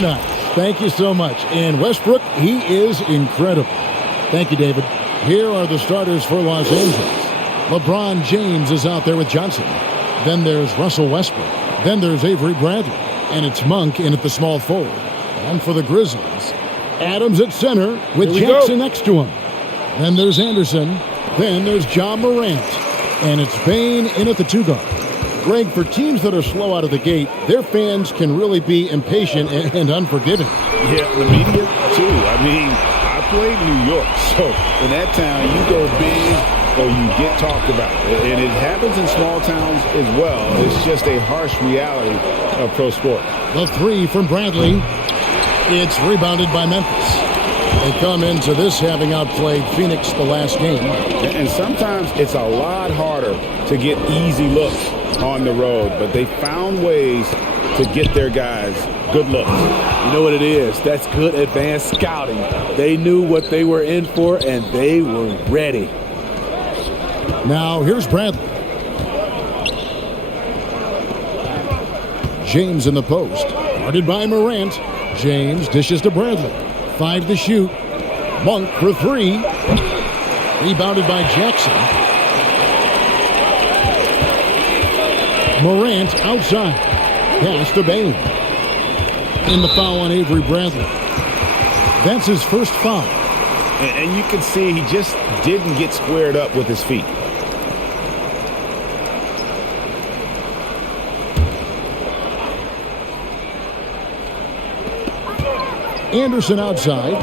Very nice. Thank you so much. And Westbrook, he is incredible. Thank you, David. Here are the starters for Los Angeles. LeBron James is out there with Johnson. Then there's Russell Westbrook. Then there's Avery Bradley. And it's Monk in at the small forward. And for the Grizzlies, Adams at center with Jackson next to him. Then there's Anderson. Then there's John Morant. And it's Bane in at the 2 guard. Greg, for teams that are slow out of the gate, their fans can really be impatient and unforgiving. Yeah, the media, too. I mean, I played New York, so in that town, you go big or you get talked about. And it happens in small towns as well. It's just a harsh reality of pro sport. The 3 from Bradley. It's rebounded by Memphis. They come into this having outplayed Phoenix the last game. And sometimes it's a lot harder to get easy looks on the road, but they found ways to get their guys good looks. You know what it is? That's good advanced scouting. They knew what they were in for, and they were ready. Now, here's Bradley. James in the post. Guarded by Marantz. James dishes to Bradley. 5 to shoot. Monk for 3. Rebounded by Jackson. Morant outside. Pass to Bane. In the foul on Avery Bradley. That's his first foul. And you can see he just didn't get squared up with his feet. Anderson outside.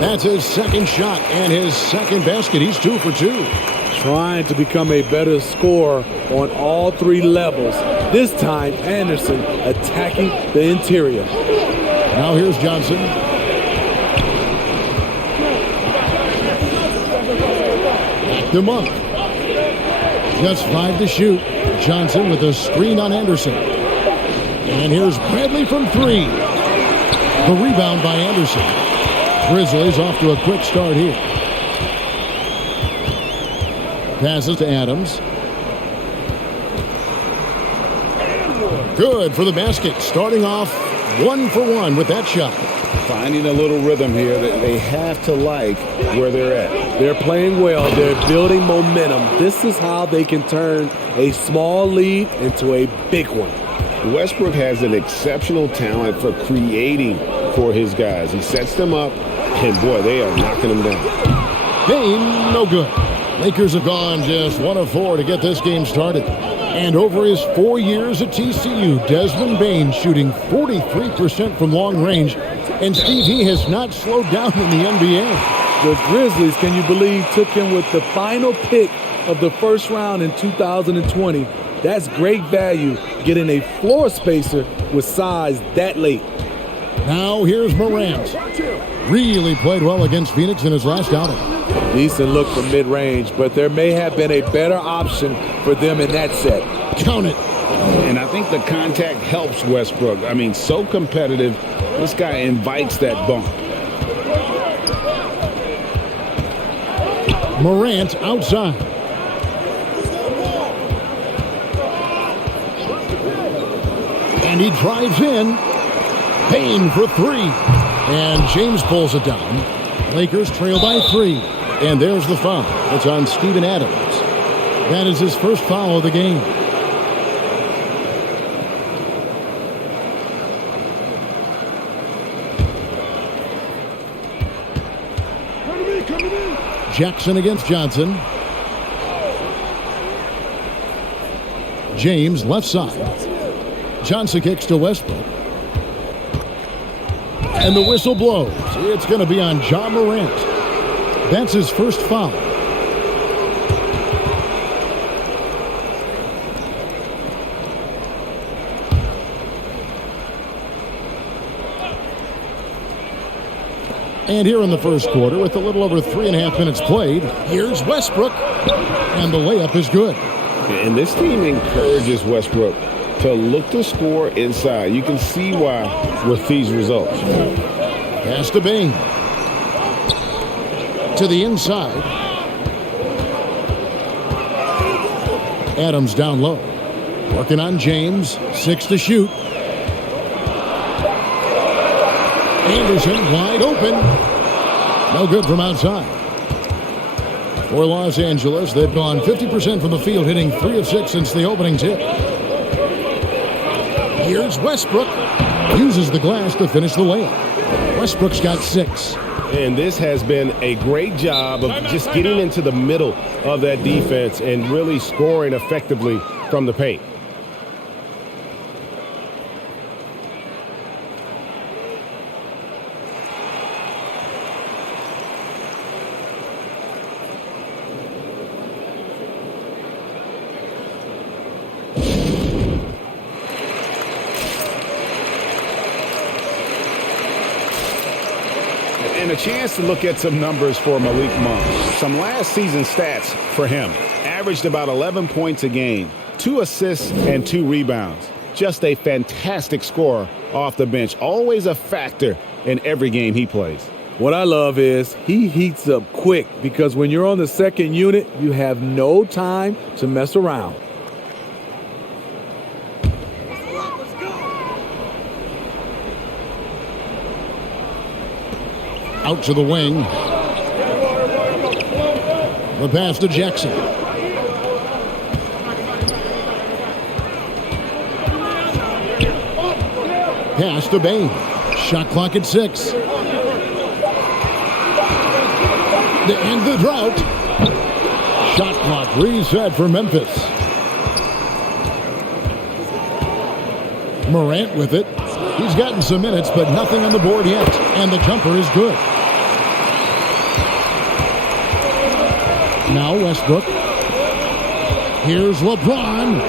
That's his second shot and his second basket. He's 2 for 2. Trying to become a better scorer on all 3 levels. This time, Anderson attacking the interior. Now here's Johnson. Back to Monk. Just 5 to shoot. Johnson with a screen on Anderson. And here's Bradley from 3. The rebound by Anderson. Grizzlies off to a quick start here. Passes to Adams. Good for the basket. Starting off 1 for 1 with that shot. Finding a little rhythm here that they have to like where they're at. They're playing well. They're building momentum. This is how they can turn a small lead into a big one. Westbrook has an exceptional talent for creating for his guys. He sets them up, and boy, they are knocking them down. Bane, no good. Lakers have gone just 1 of 4 to get this game started. And over his 4 years at TCU, Desmond Bane shooting 43% from long range. And Steve, he has not slowed down in the NBA. The Grizzlies, can you believe, took him with the final pick of the first round in 2020. That's great value, getting a floor spacer with size that late. Now here's Marantz. Really played well against Phoenix in his last outing. Decent look from mid-range, but there may have been a better option for them in that set. Count it. And I think the contact helps Westbrook. I mean, so competitive. This guy invites that bump. Morant outside. And he drives in. Bane for 3. And James pulls it down. Lakers trail by 3. And there's the foul. It's on Steven Adams. That is his first foul of the game. Jackson against Johnson. James left side. Johnson kicks to Westbrook. And the whistle blows. It's going to be on John Morant. That's his first foul. And here in the first quarter, with a little over 3.5 minutes played, here's Westbrook. And the layup is good. And this team encourages Westbrook to look to score inside. You can see why with these results. Pass to Bane. To the inside. Adams down low. Working on James. 6 to shoot. Anderson wide open. No good from outside. For Los Angeles, they've gone 50% from the field, hitting 3 of 6 since the opening tip. Here's Westbrook. Uses the glass to finish the layup. Westbrook's got 6. And this has been a great job of just getting into the middle of that defense and really scoring effectively from the paint. And a chance to look at some numbers for Malik Monks. Some last season stats for him. Averaged about 11 points a game, 2 assists and 2 rebounds. Just a fantastic scorer off the bench. Always a factor in every game he plays. What I love is he heats up quick because when you're on the second unit, you have no time to mess around. Out to the wing. The pass to Jackson. Pass to Bain. Shot clock at 6. To end the drought. Shot clock reset for Memphis. Morant with it. He's gotten some minutes, but nothing on the board yet. And the jumper is good. Now Westbrook. Here's LeBron.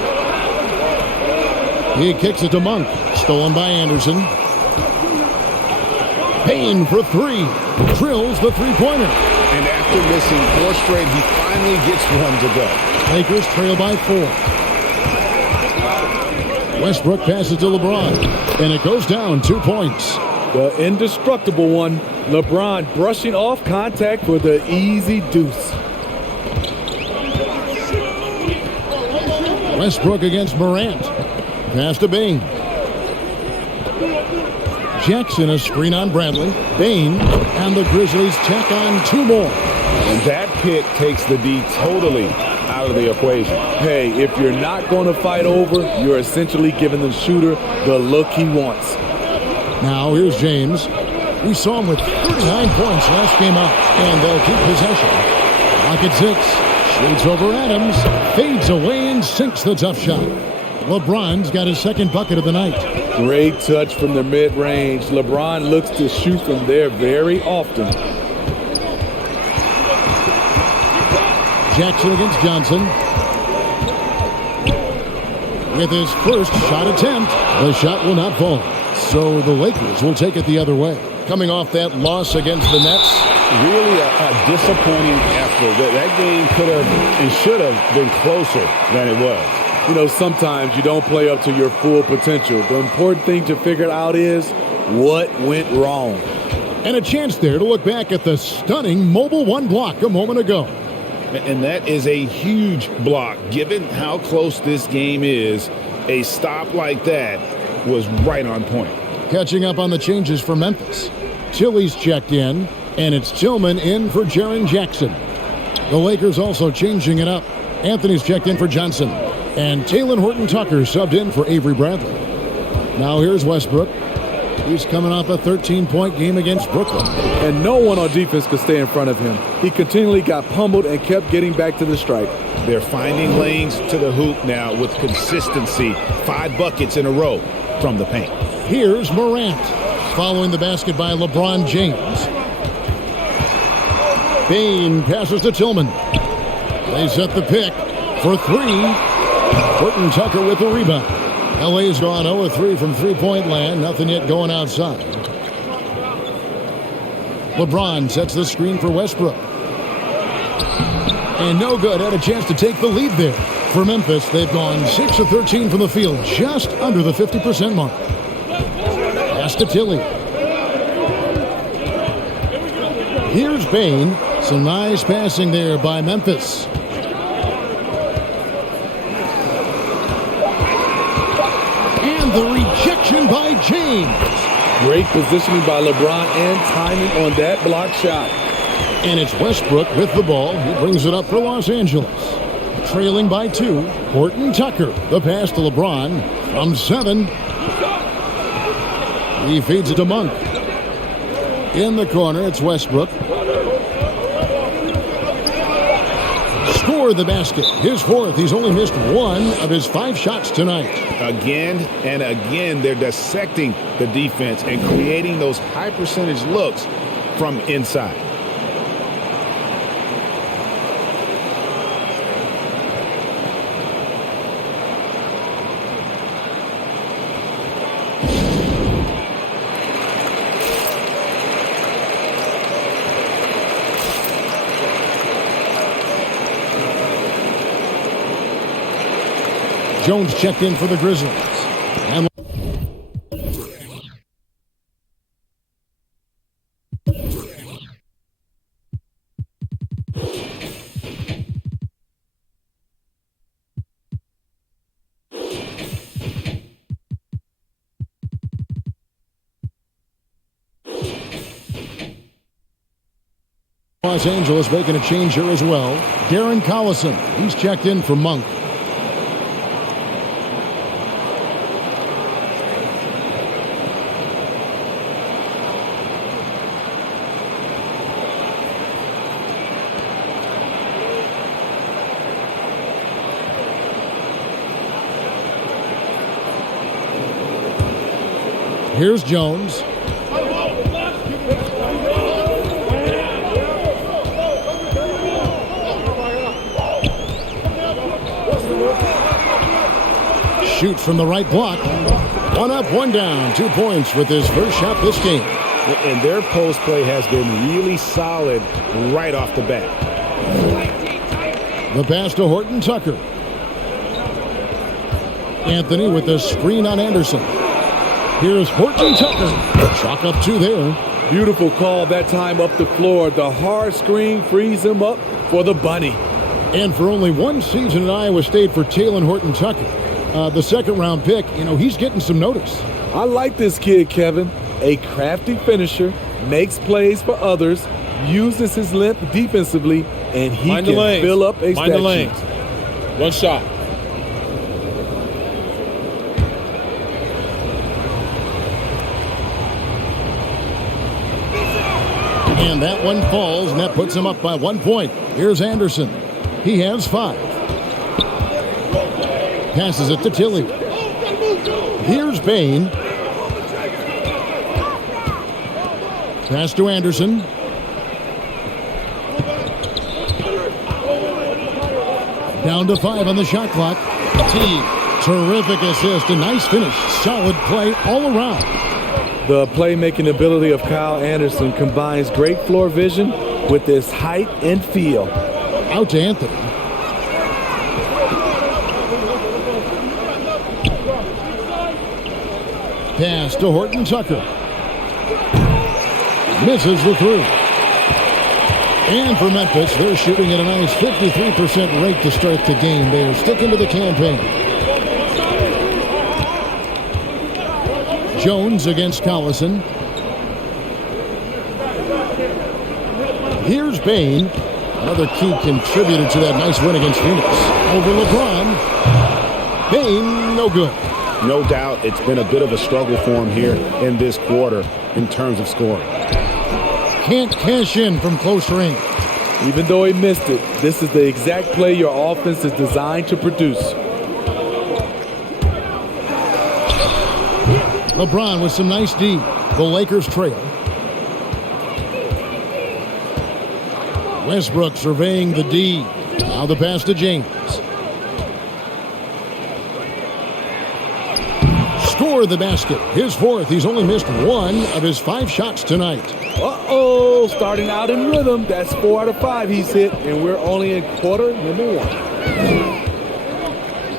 He kicks it to Monk. Stolen by Anderson. Payne for 3. Drills the three-pointer. And after missing 4 straight, he finally gets one to go. Lakers trail by 4. Westbrook passes to LeBron. And it goes down 2 points. The indestructible one. LeBron brushing off contact for the easy deuce. Westbrook against Marantz. Pass to Bain. Jackson a screen on Bradley. Bain and the Grizzlies tack on 2 more. And that pick takes the D totally out of the equation. Hey, if you're not going to fight over, you're essentially giving the shooter the look he wants. Now here's James. We saw him with 39 points last game out, and they'll keep possession. Clock at 6. Shoots over Adams. Fades away and sinks the tough shot. LeBron's got his second bucket of the night. Great touch from the mid-range. LeBron looks to shoot from there very often. Jackson against Johnson. With his first shot attempt, the shot will not fall. So the Lakers will take it the other way. Coming off that loss against the Nets. Really a disappointing effort. That game could have and should have been closer than it was. You know, sometimes you don't play up to your full potential. The important thing to figure out is what went wrong. And a chance there to look back at the stunning mobile 1 block a moment ago. And that is a huge block. Given how close this game is, a stop like that was right on point. Catching up on the changes for Memphis. Tilly's checked in, and it's Tillman in for Jaren Jackson. The Lakers also changing it up. Anthony's checked in for Johnson. And Talen Horton-Tucker subbed in for Avery Bradley. Now here's Westbrook. He's coming off a 13-point game against Brooklyn. And no one on defense could stay in front of him. He continually got pummeled and kept getting back to the stripe. They're finding lanes to the hoop now with consistency. 5 buckets in a row from the paint. Here's Morant. Following the basket by LeBron James. Bain passes to Tillman. They set the pick for 3. Horton-Tucker with the rebound. LA's gone 0-3 from three-point land. Nothing yet going outside. LeBron sets the screen for Westbrook. And no good. Had a chance to take the lead there. For Memphis, they've gone 6 of 13 from the field, just under the 50% mark. Pass to Tilly. Here's Bain. Some nice passing there by Memphis. And the rejection by James. Great positioning by LeBron and timing on that block shot. And it's Westbrook with the ball. He brings it up for Los Angeles. Trailing by 2, Horton Tucker. The pass to LeBron from 7. He feeds it to Monk. In the corner, it's Westbrook. Score the basket. His 4th. He's only missed 1 of his 5 shots tonight. Again and again, they're dissecting the defense and creating those high percentage looks from inside. Jones checked in for the Grizzlies. And Los Angeles making a change here as well. Darren Collison, he's checked in for Monk. Here's Jones. Shoots from the right block. 1 up, 1 down. 2 points with his first shot this game. And their post play has been really solid right off the bat. The pass to Horton Tucker. Anthony with the screen on Anderson. Here's Horton Tucker. Chalk up 2 there. Beautiful call that time up the floor. The hard screen frees him up for the bunny. And for only 1 season at Iowa State for Talen Horton Tucker, the 2nd-round pick, he's getting some notice. I like this kid, Kevin. A crafty finisher, makes plays for others, uses his length defensively, and he can fill up a stat sheet. 1 shot. And that one falls, and that puts him up by 1 point. Here's Anderson. He has 5. Passes it to Tilly. Here's Bain. Pass to Anderson. Down to 5 on the shot clock. T. Terrific assist. A nice finish. Solid play all around. The playmaking ability of Kyle Anderson combines great floor vision with his height and feel. Out to Anthony. Pass to Horton Tucker. Misses the 3. And for Memphis, they're shooting at a nice 53% rate to start the game. They're sticking to the campaign. Jones against Collison. Here's Bain. Another key contributor to that nice win against Phoenix. Over LeBron. Bain, no good. No doubt it's been a bit of a struggle for him here in this quarter in terms of scoring. Can't cash in from close range. Even though he missed it, this is the exact play your offense is designed to produce. LeBron with some nice D. The Lakers trail. Westbrook surveying the D. Now the pass to James. Score the basket. His 4th. He's only missed 1 of his 5 shots tonight. Uh-oh, starting out in rhythm. That's 4 out of 5 he's hit, and we're only in quarter number 1.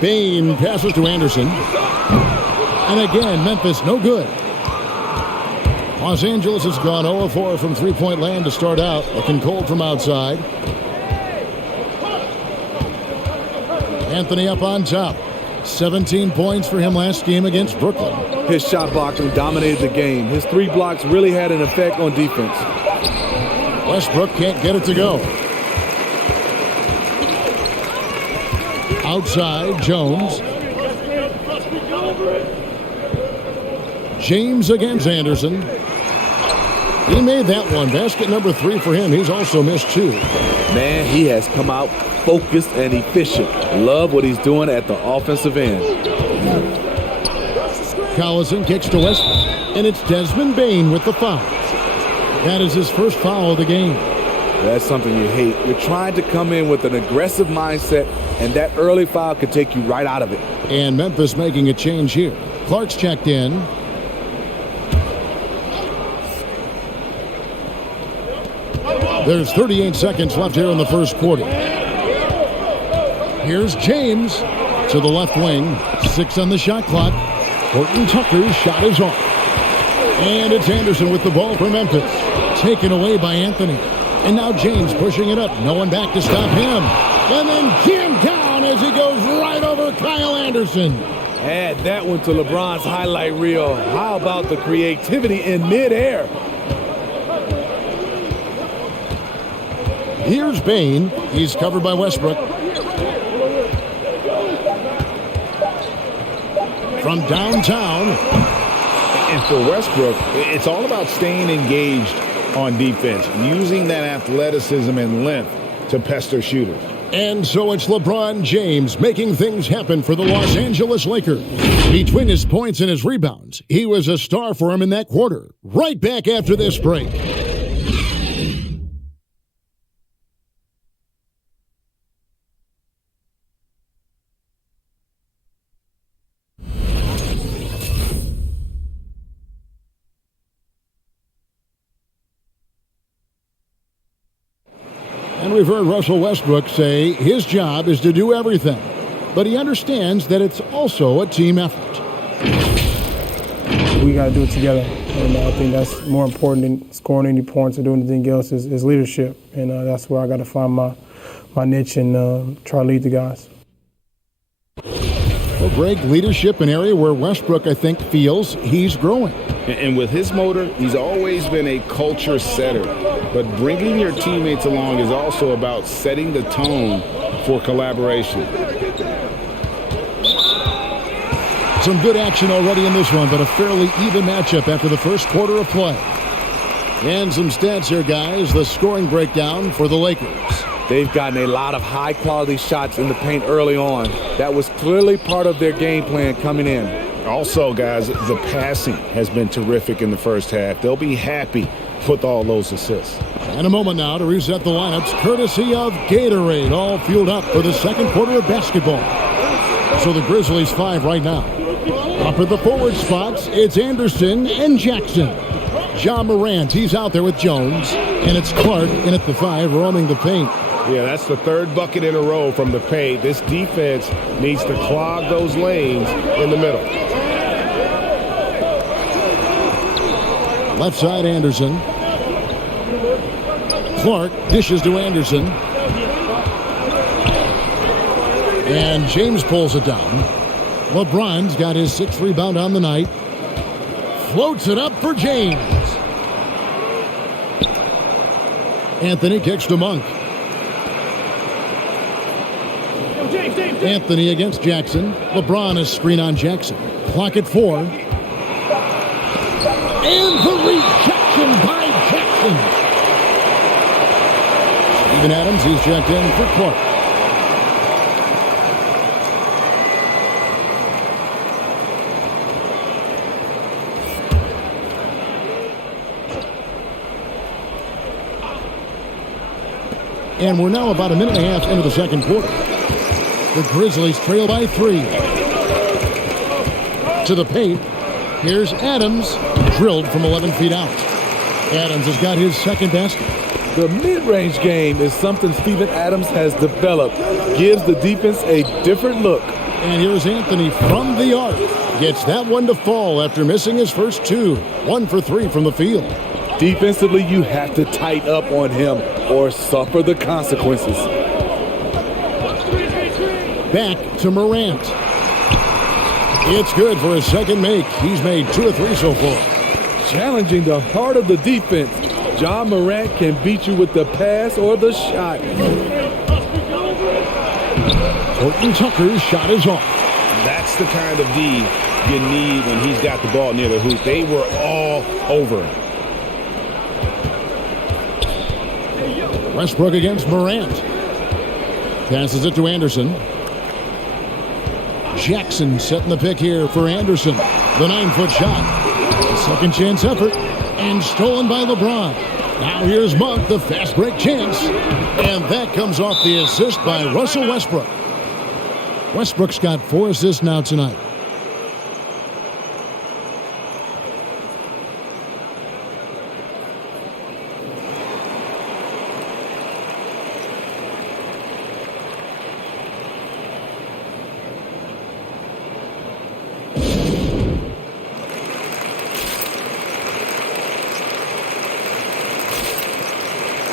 Bain passes to Anderson. And again, Memphis no good. Los Angeles has gone 0-4 from three-point land to start out. Looking cold from outside. Anthony up on top. 17 points for him last game against Brooklyn. His shot blocking dominated the game. His 3 blocks really had an effect on defense. Westbrook can't get it to go. Outside, Jones. James against Anderson. He made that one. Basket number 3 for him. He's also missed 2. Man, he has come out focused and efficient. Love what he's doing at the offensive end. Collison kicks to Westbrook, and it's Desmond Bane with the foul. That is his first foul of the game. That's something you hate. You're trying to come in with an aggressive mindset, and that early foul could take you right out of it. And Memphis making a change here. Clark's checked in. There's 38 seconds left here in the first quarter. Here's James to the left wing. 6 on the shot clock. Horton Tucker's shot is off. And it's Anderson with the ball for Memphis. Taken away by Anthony. And now James pushing it up. No one back to stop him. And then jammed down as he goes right over Kyle Anderson. Add that one to LeBron's highlight reel. How about the creativity in midair? Here's Bane. He's covered by Westbrook. From downtown. And for Westbrook, it's all about staying engaged on defense, using that athleticism and length to pester shooters. And so it's LeBron James making things happen for the Los Angeles Lakers. Between his points and his rebounds, he was a star for him in that quarter. Right back after this break. And we've heard Russell Westbrook say his job is to do everything, but he understands that it's also a team effort. We got to do it together, and I think that's more important than scoring any points or doing anything else is leadership, and that's where I got to find my niche and try to lead the guys. Well, Greg, leadership, an area where Westbrook, I think, feels he's growing. And with his motor, he's always been a culture setter. But bringing your teammates along is also about setting the tone for collaboration. Some good action already in this one, but a fairly even matchup after the first quarter of play. And some stats here, guys. The scoring breakdown for the Lakers. They've gotten a lot of high-quality shots in the paint early on. That was clearly part of their game plan coming in. Also, guys, the passing has been terrific in the first half. They'll be happy with all those assists. And a moment now to reset the lineups, courtesy of Gatorade, all fueled up for the second quarter of basketball. So the Grizzlies 5 right now. Up at the forward spots, it's Anderson and Jackson. Ja Morant, he's out there with Jones. And it's Clark in at the 5, roaming the paint. Yeah, that's the 3rd bucket in a row from the paint. This defense needs to clog those lanes in the middle. Left side, Anderson. Clark dishes to Anderson. And James pulls it down. LeBron's got his 6th rebound on the night. Floats it up for James. Anthony kicks to Monk. Anthony against Jackson. LeBron is screen on Jackson. Clock at 4. And the rejection by Jackson. Steven Adams, he's checked in for Clark. And we're now about a minute and a half into the second quarter. The Grizzlies trail by 3. To the paint. Here's Adams, drilled from 11 feet out. Adams has got his 2nd basket. The mid-range game is something Steven Adams has developed. Gives the defense a different look. And here's Anthony from the arc. Gets that one to fall after missing his first 2. 1 for 3 from the field. Defensively, you have to tighten up on him or suffer the consequences. Back to Marantz. It's good for his second make. He's made 2 of 3 so far. Challenging the heart of the defense. John Morant can beat you with the pass or the shot. Horton Tucker's shot is off. That's the kind of D you need when he's got the ball near the hoop. They were all over him. Westbrook against Marantz. Passes it to Anderson. Jackson setting the pick here for Anderson. The 9-foot shot. A second chance effort. And stolen by LeBron. Now here's Monk, the fast break chance. And that comes off the assist by Russell Westbrook. Westbrook's got 4 assists now tonight.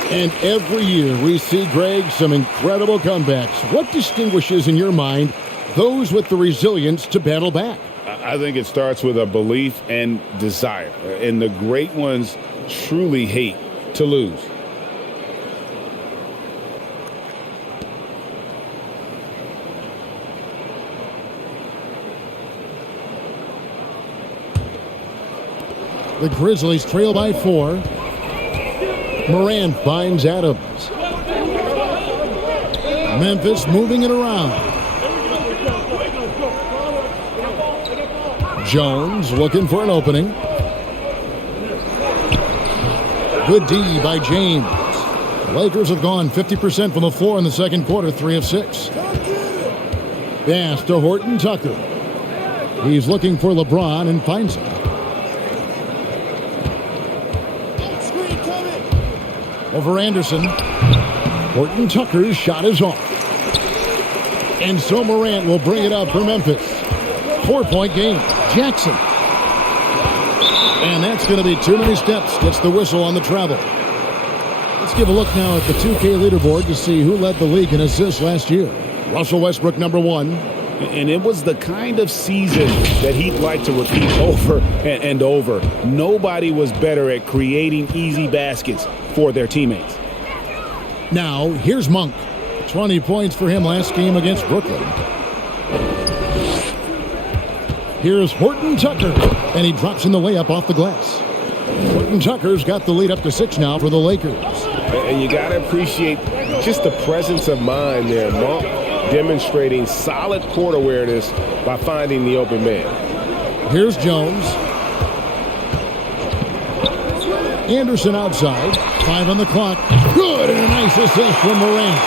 And every year we see, Greg, some incredible comebacks. What distinguishes, in your mind, those with the resilience to battle back? I think it starts with a belief and desire. And the great ones truly hate to lose. The Grizzlies trail by 4. Morant finds Adams. Memphis moving it around. Jones looking for an opening. Good D by James. The Lakers have gone 50% from the floor in the second quarter, 3 of 6. Pass to Horton Tucker. He's looking for LeBron and finds him. Over Anderson. Horton Tucker's shot is off. And so Morant will bring it up for Memphis. 4-point game. Jackson. And that's going to be too many steps. Gets the whistle on the travel. Let's give a look now at the 2K leaderboard to see who led the league in assists last year. Russell Westbrook, number 1. And it was the kind of season that he'd like to repeat over and over. Nobody was better at creating easy baskets for their teammates. Now, here's Monk. 20 points for him last game against Brooklyn. Here's Horton Tucker, and he drops in the layup off the glass. Horton Tucker's got the lead up to 6 now for the Lakers. And you got to appreciate just the presence of mind there. Monk demonstrating solid court awareness by finding the open man. Here's Jones. Anderson outside. 5 on the clock. Good, and a nice assist from Morant.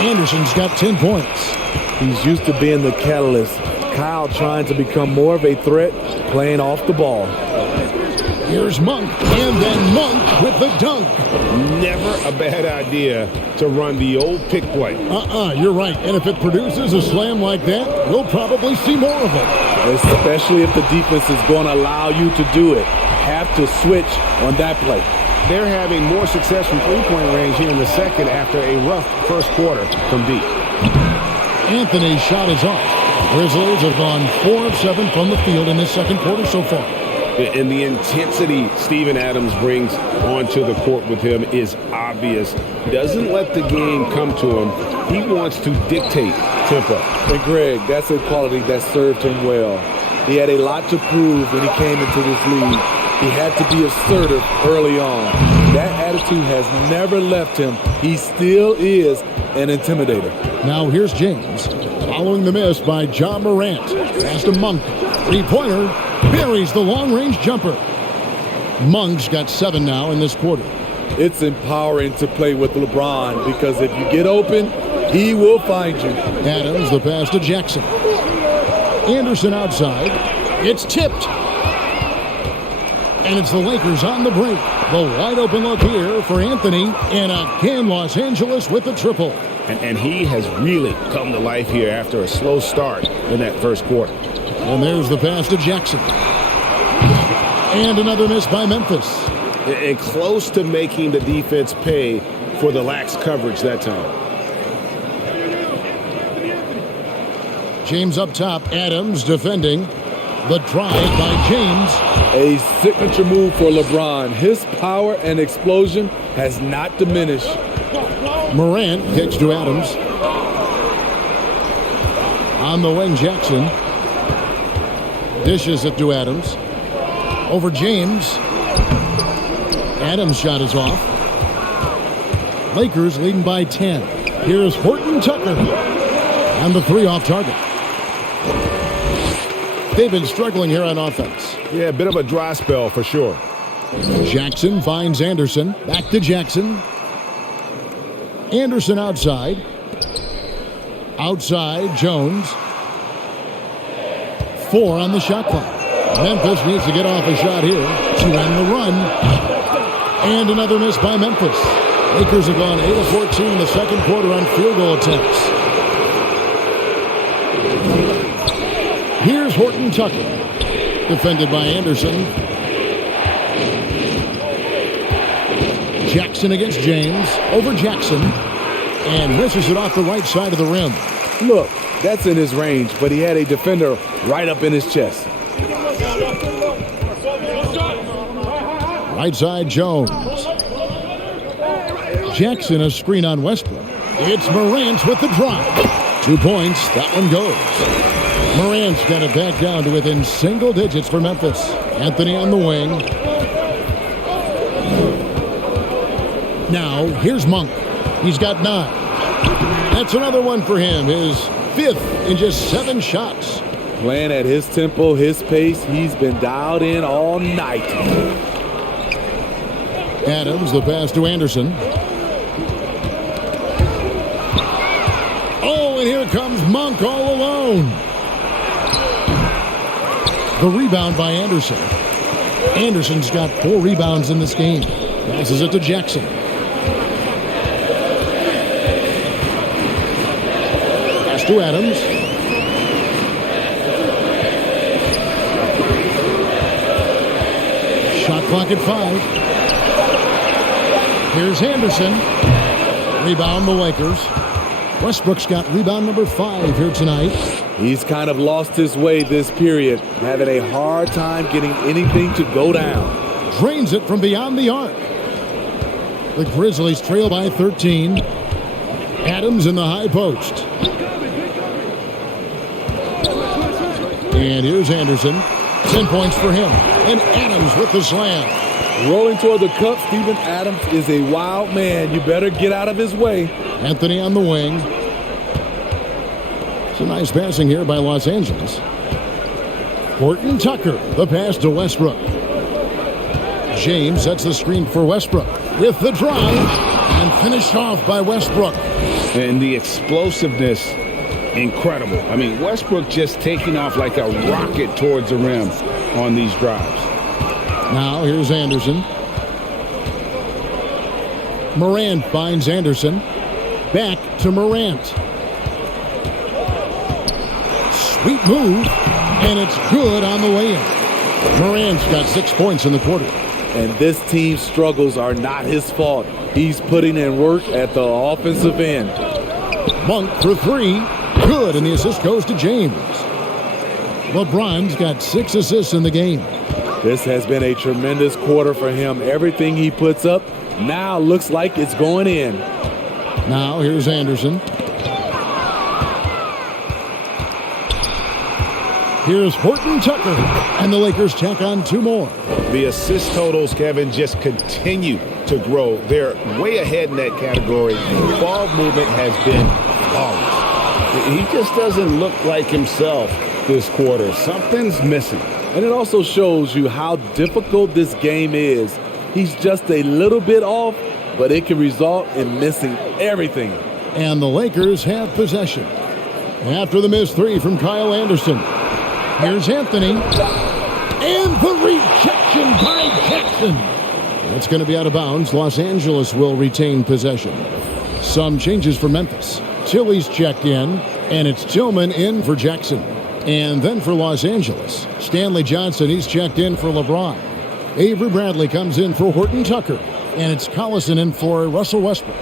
Anderson's got 10 points. He's used to being the catalyst. Kyle trying to become more of a threat, playing off the ball. Here's Monk, and then Monk with the dunk. Never a bad idea to run the old pick play. You're right. And if it produces a slam like that, we'll probably see more of it. Especially if the defense is going to allow you to do it. Have to switch on that play. They're having more success from three-point range here in the second after a rough first quarter from deep. Anthony's shot is off. Grizzlies have gone 4 of 7 from the field in this second quarter so far. And the intensity Steven Adams brings onto the court with him is obvious. Doesn't let the game come to him. He wants to dictate tempo. And Greg, that's a quality that served him well. He had a lot to prove when he came into this league. He had to be assertive early on. That attitude has never left him. He still is an intimidator. Now here's James. Following the miss by John Morant. Pass to Monk. Three-pointer. Buries the long-range jumper. Monk's got 7 now in this quarter. It's empowering to play with LeBron because if you get open, he will find you. Adams, the pass to Jackson. Anderson outside. It's tipped. And it's the Lakers on the break. The wide-open look here for Anthony. And again, Los Angeles with the triple. And he has really come to life here after a slow start in that first quarter. And there's the pass to Jackson. And another miss by Memphis. And close to making the defense pay for the lax coverage that time. James up top. Adams defending. The drive by James. A signature move for LeBron. His power and explosion has not diminished. Morant kicks to Adams. On the wing, Jackson. Dishes it to Adams. Over James. Adams' shot is off. Lakers leading by 10. Here's Horton Tucker. And the three off target. They've been struggling here on offense. Yeah, a bit of a dry spell for sure. Jackson finds Anderson. Back to Jackson. Anderson outside. Outside, Jones. 4 on the shot clock. Memphis needs to get off a shot here. 2 on the run. And another miss by Memphis. Lakers have gone 8 of 14 in the second quarter on field goal attempts. Here's Horton Tucker. Defended by Anderson. Jackson against James. Over Jackson. And misses it off the right side of the rim. Look, that's in his range, but he had a defender right up in his chest. Right side, Jones. Jackson, a screen on Westbrook. It's Marantz with the drop. 2 points. That one goes. Marantz got it back down to within single digits for Memphis. Anthony on the wing. Now, here's Monk. He's got 9. That's another one for him. His 5th in just 7 shots. Playing at his tempo, his pace. He's been dialed in all night. Adams, the pass to Anderson. Oh, and here comes Monk all alone. The rebound by Anderson. Anderson's got 4 rebounds in this game. Passes it to Jackson. Pass to Adams. Shot clock at 5. Here's Anderson. Rebound the Lakers. Westbrook's got rebound number 5 here tonight. He's kind of lost his way this period, having a hard time getting anything to go down. Drains it from beyond the arc. The Grizzlies trail by 13. Adams in the high post. And here's Anderson. 10 points for him. And Adams with the slam. Rolling toward the cup, Steven Adams is a wild man. You better get out of his way. Anthony on the wing. Some nice passing here by Los Angeles. Horton Tucker, the pass to Westbrook. James sets the screen for Westbrook with the drive and finished off by Westbrook. And the explosiveness, incredible. I mean, Westbrook just taking off like a rocket towards the rim on these drives. Now here's Anderson. Morant finds Anderson. Back to Morant. Sweet move, and it's good on the way in. Morant's got 6 points in the quarter. And this team's struggles are not his fault. He's putting in work at the offensive end. Monk for 3. Good, and the assist goes to James. LeBron's got 6 assists in the game. This has been a tremendous quarter for him. Everything he puts up now looks like it's going in. Now here's Anderson. Here's Horton Tucker, and the Lakers tack on 2 more. The assist totals, Kevin, just continue to grow. They're way ahead in that category. Ball movement has been flawless. He just doesn't look like himself this quarter. Something's missing. And it also shows you how difficult this game is. He's just a little bit off, but it can result in missing everything. And the Lakers have possession. After the missed 3 from Kyle Anderson. Here's Anthony. And the rejection by Jackson. That's going to be out of bounds. Los Angeles will retain possession. Some changes for Memphis. Tilly's checked in, and it's Tillman in for Jackson. And then for Los Angeles, Stanley Johnson, he's checked in for LeBron. Avery Bradley comes in for Horton Tucker. And it's Collison in for Russell Westbrook.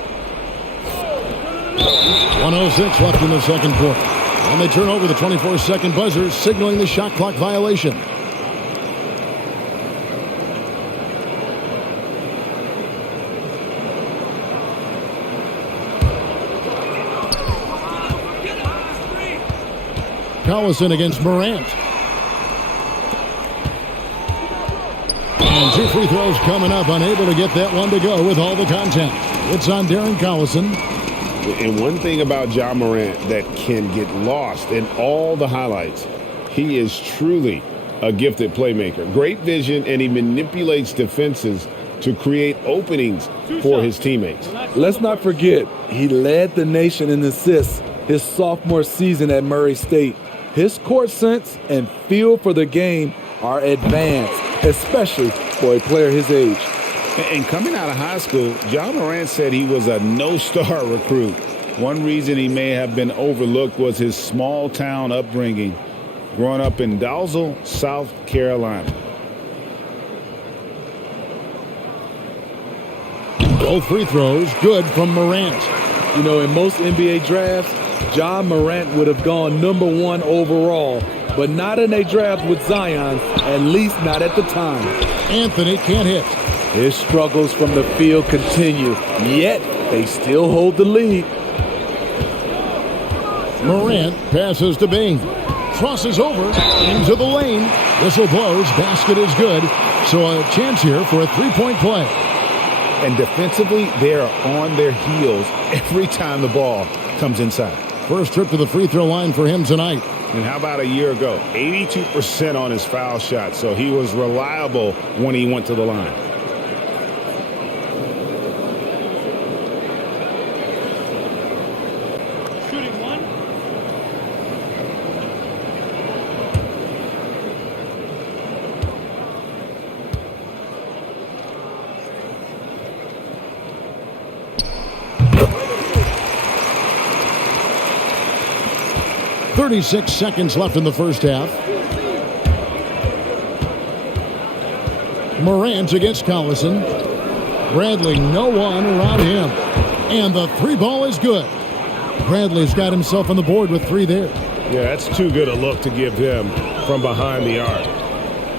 1:06 left in the second quarter. And they turn over the 24-second buzzer, signaling the shot clock violation. Collison against Marantz. And 2 free throws coming up, unable to get that one to go with all the contact. It's on Darren Collison. And one thing about Ja Morant that can get lost in all the highlights, he is truly a gifted playmaker. Great vision, and he manipulates defenses to create openings for his teammates. Let's not forget, he led the nation in assists his sophomore season at Murray State. His court sense and feel for the game are advanced, especially for a player his age. And coming out of high school, Ja Morant said he was a no-star recruit. One reason he may have been overlooked was his small-town upbringing, growing up in Dalzell, South Carolina. Both free throws good from Morant. You know, in most NBA drafts, Ja Morant would have gone #1 overall, but not in a draft with Zion, at least not at the time. Anthony can't hit. His struggles from the field continue, yet they still hold the lead. Morant passes to Bing. Crosses over into the lane. Whistle blows. Basket is good. So a chance here for a three-point play. And defensively, they are on their heels every time the ball comes inside. First trip to the free throw line for him tonight. And how about a year ago? 82% on his foul shot. So he was reliable when he went to the line. Shooting one. .36 seconds left in the first half. Marantz against Collison. Bradley, no one around him. And the three ball is good. Bradley's got himself on the board with 3 there. Yeah, that's too good a look to give him from behind the arc.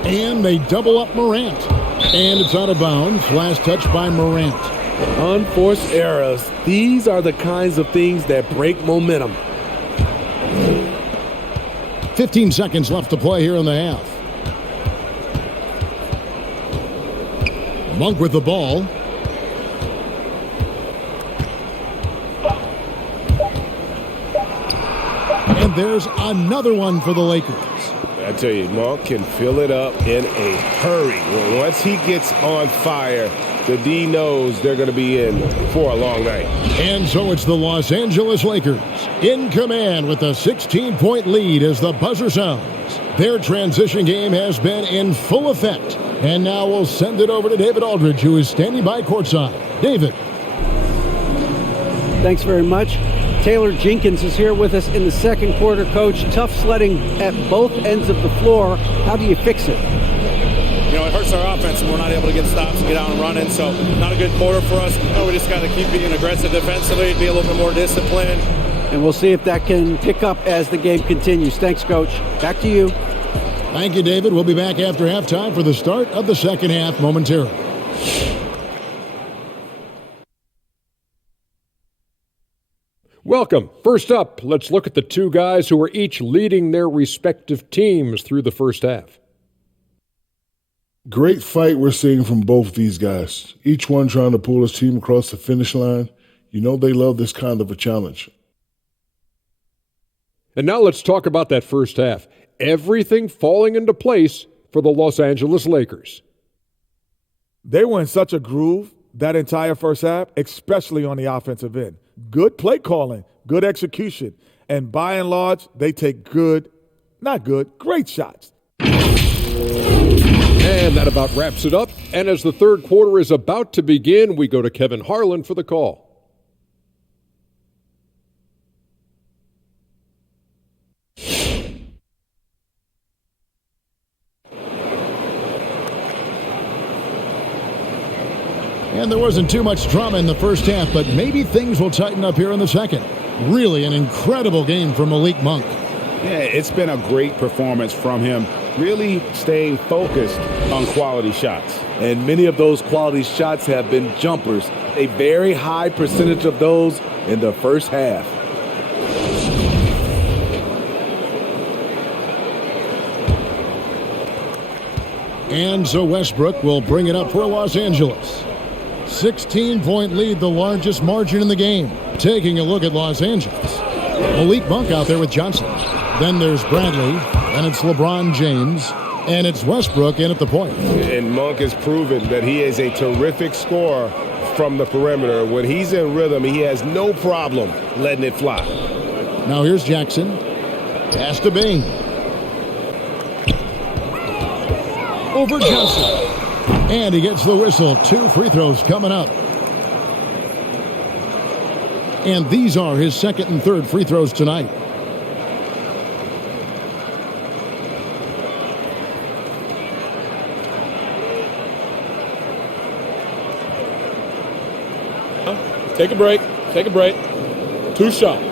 And they double up Morant. And it's out of bounds. Last touch by Morant. Unforced errors. These are the kinds of things that break momentum. 15 seconds left to play here in the half. Monk with the ball. And there's another one for the Lakers. I tell you, Monk can fill it up in a hurry. Well, once he gets on fire, the D knows they're going to be in for a long night. And so it's the Los Angeles Lakers in command with a 16-point lead as the buzzer sounds. Their transition game has been in full effect. And now we'll send it over to David Aldridge, who is standing by courtside. David. Thanks very much. Taylor Jenkins is here with us in the second quarter, Coach. Tough sledding at both ends of the floor. How do you fix it? You know, it hurts our offense when we're not able to get stops and get out and running, so not a good quarter for us. You know, we just got to keep being aggressive defensively, be a little bit more disciplined. And we'll see if that can pick up as the game continues. Thanks, Coach. Back to you. Thank you, David. We'll be back after halftime for the start of the second half momentarily. Welcome. First up, let's look at the two guys who are each leading their respective teams through the first half. Great fight we're seeing from both these guys. Each one trying to pull his team across the finish line. You know they love this kind of a challenge. And now let's talk about that first half. Everything falling into place for the Los Angeles Lakers. They were in such a groove that entire first half, especially on the offensive end. Good play calling, good execution, and by and large, they take great shots. And that about wraps it up. And as the third quarter is about to begin, we go to Kevin Harlan for the call. And there wasn't too much drama in the first half, but maybe things will tighten up here in the second. Really an incredible game from Malik Monks. Yeah, it's been a great performance from him, really staying focused on quality shots. And many of those quality shots have been jumpers, a very high percentage of those in the first half. And so Westbrook will bring it up for Los Angeles. 16-point lead, the largest margin in the game. Taking a look at Los Angeles. Malik Monks out there with Johnson. Then there's Bradley. Then it's LeBron James. And it's Westbrook in at the point. And Monk has proven that he is a terrific scorer from the perimeter. When he's in rhythm, he has no problem letting it fly. Now here's Jackson. Pass to Bain. Over Johnson. And he gets the whistle. 2 free throws coming up. And these are his second and third free throws tonight. Take a break. Take a break. 2 shots.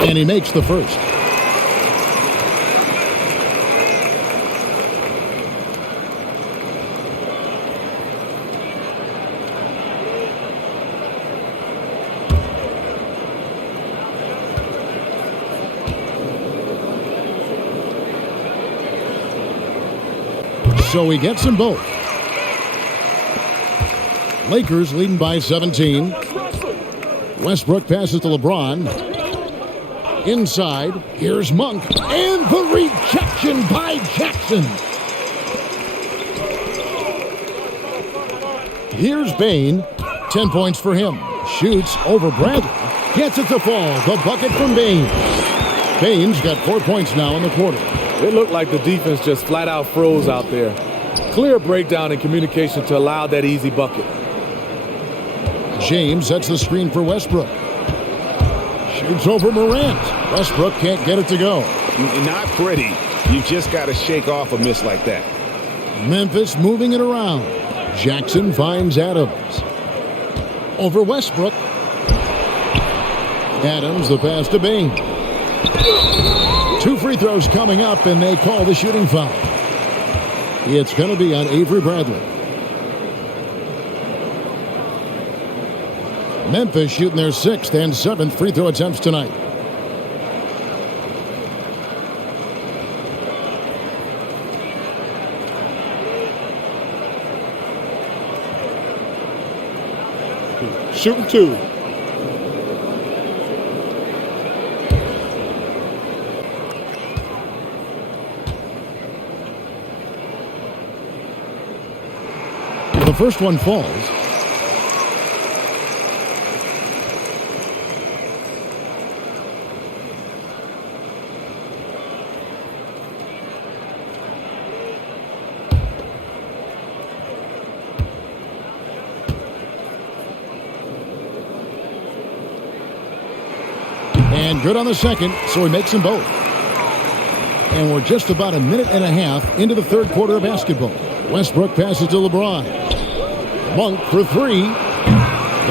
And he makes the first. So he gets them both. Lakers leading by 17. Westbrook passes to LeBron. Inside, here's Monk. And the rejection by Jackson. Here's Bain. 10 points for him. Shoots over Bradley. Gets it to fall. The bucket from Bain. Bain's got 4 points now in the quarter. It looked like the defense just flat out froze out there. Clear breakdown in communication to allow that easy bucket. James sets the screen for Westbrook. Shoots over Marantz. Westbrook can't get it to go. Not pretty. You just got to shake off a miss like that. Memphis moving it around. Jackson finds Adams. Over Westbrook. Adams, the pass to Bain. 2 free throws coming up, and they call the shooting foul. It's going to be on Avery Bradley. Memphis shooting their 6th and 7th free throw attempts tonight. Shooting 2. The first one falls. And good on the second, so he makes them both. And we're just about a minute and a half into the third quarter of basketball. Westbrook passes to LeBron. Monk for 3.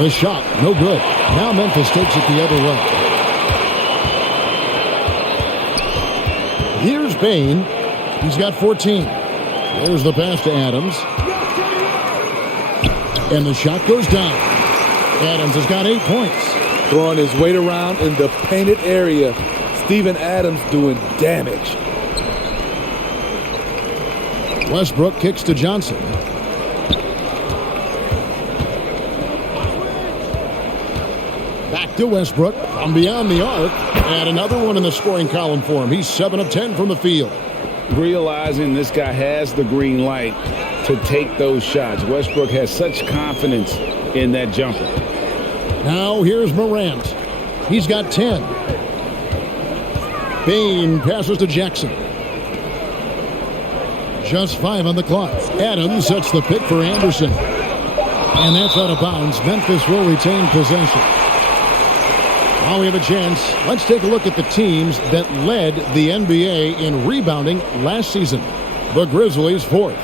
The shot, no good. Now Memphis takes it the other way. Here's Bain. He's got 14. There's the pass to Adams. And the shot goes down. Adams has got 8 points. Throwing his weight around in the painted area. Steven Adams doing damage. Westbrook kicks to Johnson. Back to Westbrook from beyond the arc. And another one in the scoring column for him. He's 7 of 10 from the field. Realizing this guy has the green light to take those shots. Westbrook has such confidence in that jumper. Now here's Marantz. He's got 10. Bain passes to Jackson. Just 5 on the clock. Adams sets the pick for Anderson. And that's out of bounds. Memphis will retain possession. Now we have a chance. Let's take a look at the teams that led the NBA in rebounding last season. The Grizzlies 4th.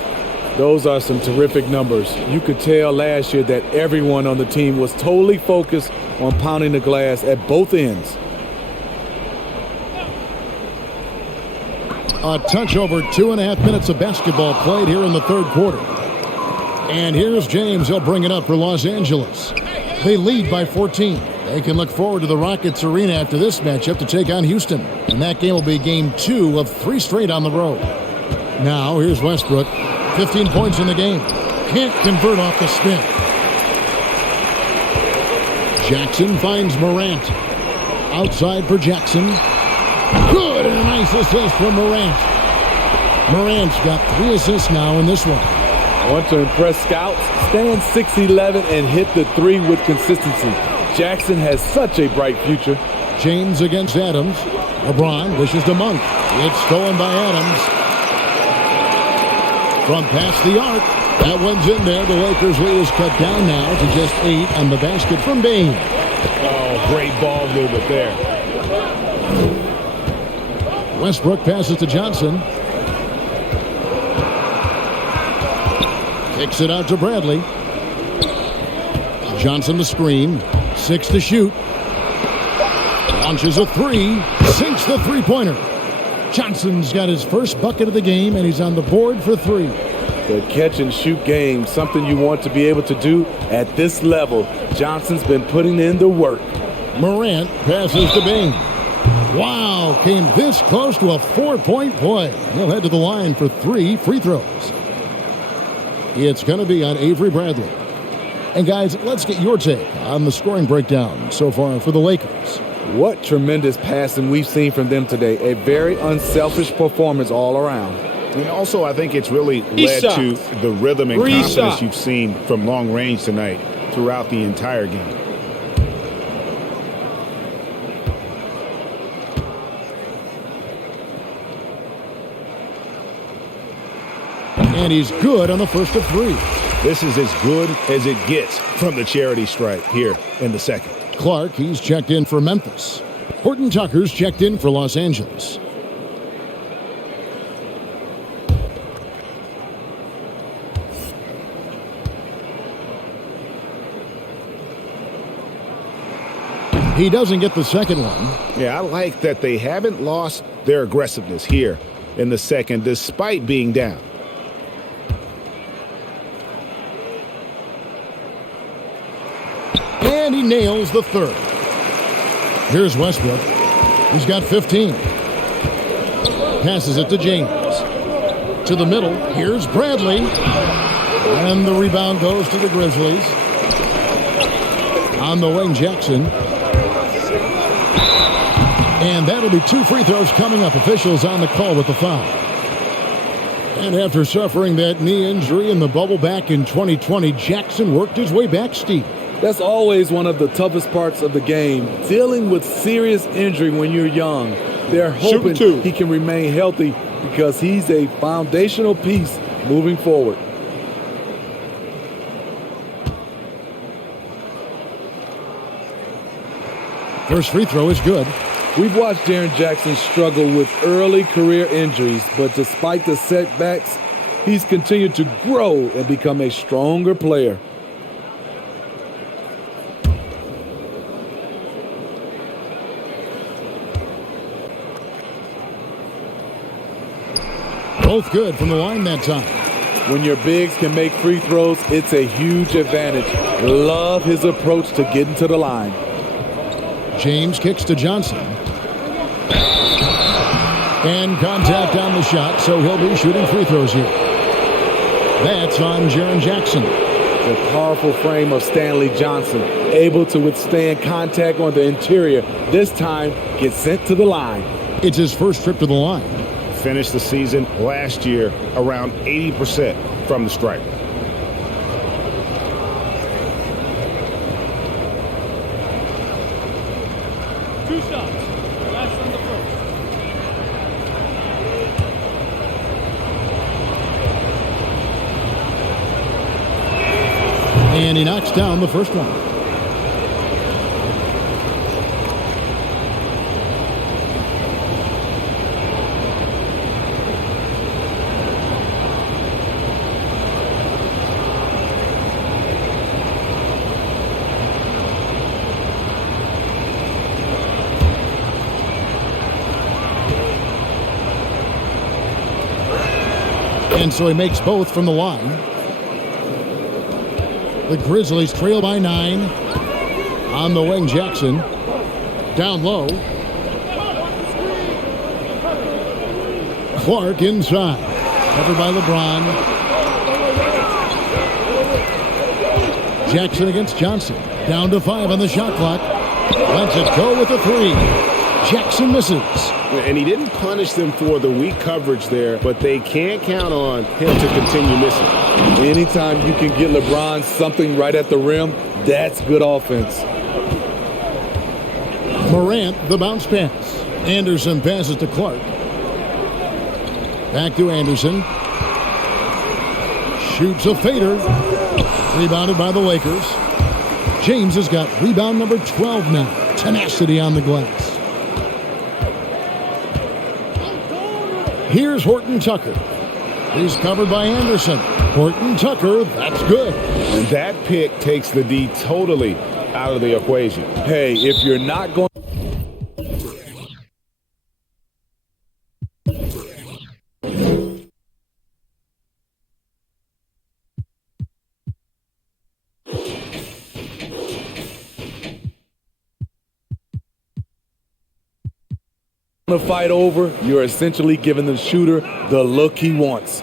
Those are some terrific numbers. You could tell last year that everyone on the team was totally focused on pounding the glass at both ends. A touch over 2.5 minutes of basketball played here in the third quarter. And here's James. He'll bring it up for Los Angeles. They lead by 14. They can look forward to the Rockets Arena after this matchup to take on Houston. And that game will be game 2 of 3 straight on the road. Now, here's Westbrook. 15 points in the game. Can't convert off the spin. Jackson finds Marantz. Outside for Jackson. Good, and a nice assist from Marantz. Marantz got 3 assists now in this one. I want to impress scouts. Stand 6'11" and hit the 3 with consistency. Jackson has such a bright future. James against Adams. LeBron dishes to Monk. It's stolen by Adams. From past the arc. That one's in there. The Lakers lead is cut down now to just 8 on the basket from Bain. Oh, great ball movement there. Westbrook passes to Johnson. Kicks it out to Bradley. Johnson the screen. 6 to shoot. Launches a 3. Sinks the three-pointer. Johnson's got his first bucket of the game, and he's on the board for 3. The catch-and-shoot game, something you want to be able to do at this level. Johnson's been putting in the work. Morant passes to Bain. Wow, came this close to a 4-point play. He'll head to the line for 3 free throws. It's going to be on Avery Bradley. And guys, let's get your take on the scoring breakdown so far for the Lakers. What tremendous passing we've seen from them today. A very unselfish performance all around. And also, I think it's really led to the rhythm and confidence you've seen from long range tonight throughout the entire game. And he's good on the first of 3. This is as good as it gets from the charity stripe here in the second. Clark, he's checked in for Memphis. Horton Tucker's checked in for Los Angeles. He doesn't get the second one. Yeah, I like that they haven't lost their aggressiveness here in the second despite being down. And he nails the third. Here's Westbrook. He's got 15. Passes it to James. To the middle. Here's Bradley. And the rebound goes to the Grizzlies. On the wing, Jackson. And that'll be 2 free throws coming up. Officials on the call with the foul. And after suffering that knee injury in the bubble back in 2020, Jackson worked his way back, Steve. That's always one of the toughest parts of the game, dealing with serious injury when you're young. They're hoping he can remain healthy because he's a foundational piece moving forward. First free throw is good. We've watched Jaren Jackson struggle with early career injuries, but despite the setbacks, he's continued to grow and become a stronger player. Both good from the line that time. When your bigs can make free throws, it's a huge advantage. Love his approach to getting to the line. James kicks to Johnson. And contact on the shot, so he'll be shooting free throws here. That's on Jaren Jackson. The powerful frame of Stanley Johnson, able to withstand contact on the interior. This time, gets sent to the line. It's his first trip to the line. Finished the season last year around 80% from the stripe. Two shots. Last on the first. And he knocks down the first one. And so he makes both from the line. The Grizzlies trail by 9. On the wing, Jackson. Down low. Clark inside. Covered by LeBron. Jackson against Johnson. Down to 5 on the shot clock. Lets it go with a 3. Jackson misses. And he didn't punish them for the weak coverage there, but they can't count on him to continue missing. Anytime you can get LeBron something right at the rim, that's good offense. Morant, the bounce pass. Anderson passes to Clark. Back to Anderson. Shoots a fader. Rebounded by the Lakers. James has got rebound number 12 now. Tenacity on the glass. Here's Horton Tucker. He's covered by Anderson. Horton Tucker, that's good. And that pick takes the D totally out of the equation. Hey, if you're not going to fight over, you're essentially giving the shooter the look he wants.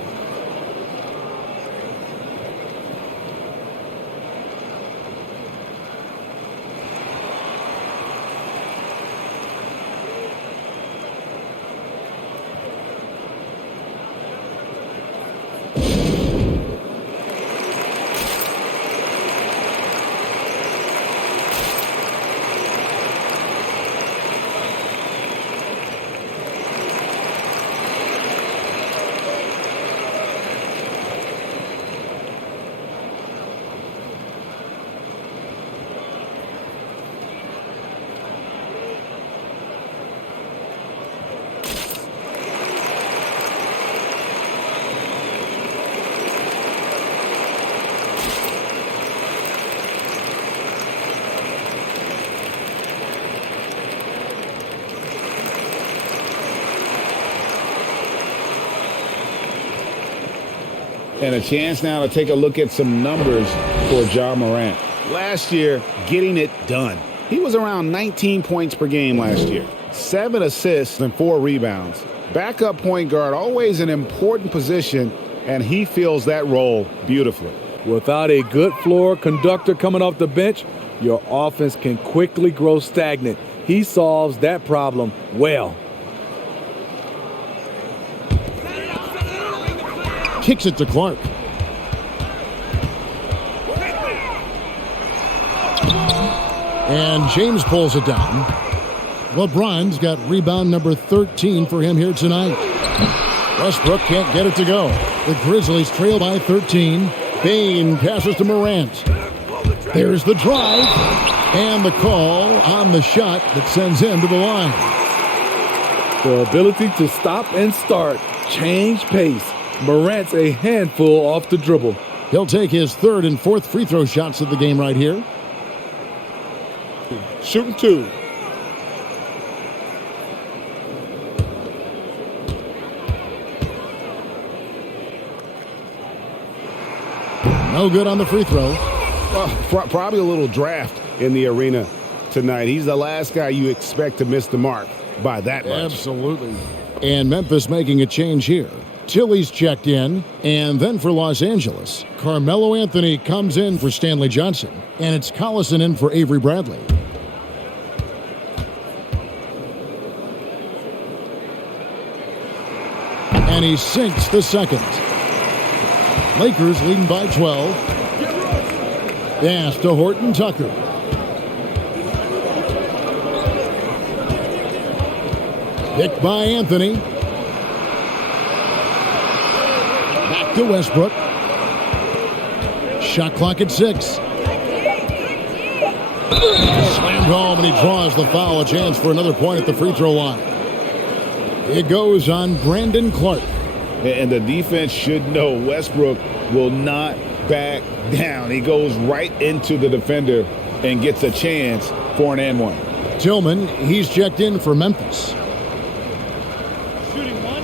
And a chance now to take a look at some numbers for Ja Morant. Last year, getting it done. He was around 19 points per game last year. 7 assists and 4 rebounds. Backup point guard, always an important position, and he fills that role beautifully. Without a good floor conductor coming off the bench, your offense can quickly grow stagnant. He solves that problem well. Kicks it to Clark. And James pulls it down. LeBron's got rebound number 13 for him here tonight. Westbrook can't get it to go. The Grizzlies trail by 13. Bain passes to Marantz. There's the drive. And the call on the shot that sends him to the line. The ability to stop and start, change pace. Marantz a handful off the dribble. He'll take his 3rd and 4th free throw shots of the game right here. Shooting 2. No good on the free throw. Well, probably a little draft in the arena tonight. He's the last guy you expect to miss the mark by that much. Absolutely. And Memphis making a change here. Tilly's checked in, and then for Los Angeles, Carmelo Anthony comes in for Stanley Johnson, and it's Collison in for Avery Bradley. And he sinks the second. Lakers leading by 12. Pass to Horton Tucker. Picked by Anthony. Back to Westbrook. Shot clock at 6. Slammed home, and he draws the foul. A chance for another point at the free throw line. It goes on Brandon Clark. And the defense should know Westbrook will not back down. He goes right into the defender and gets a chance for an and one. Tillman, he's checked in for Memphis. Shooting 1.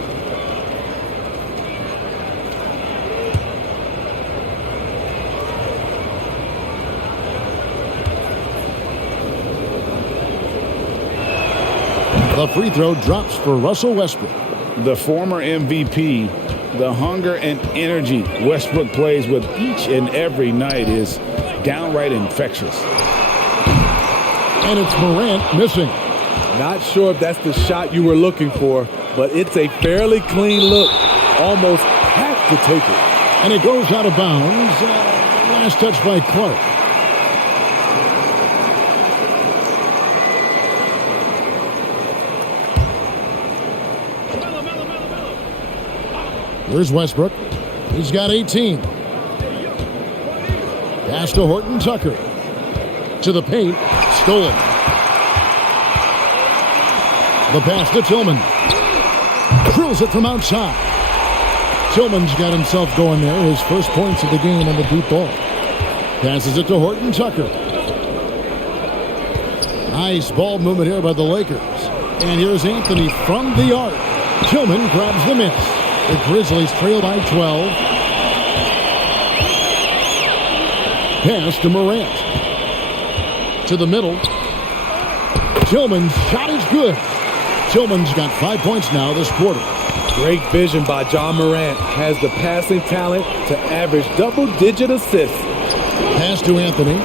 The free throw drops for Russell Westbrook. The former MVP, the hunger and energy Westbrook plays with each and every night is downright infectious. And it's Morant missing. Not sure if that's the shot you were looking for, but it's a fairly clean look. Almost have to take it. And it goes out of bounds. Last touch by Clark. Here's Westbrook. He's got 18. Pass to Horton Tucker. To the paint. Stolen. The pass to Tillman. Drills it from outside. Tillman's got himself going there. His first points of the game on the deep ball. Passes it to Horton Tucker. Nice ball movement here by the Lakers. And here's Anthony from the arc. Tillman grabs the miss. The Grizzlies trail by 12. Pass to Marantz. To the middle. Tillman's shot is good. Tillman's got 5 points now this quarter. Great vision by John Morant. Has the passing talent to average double-digit assists. Pass to Anthony.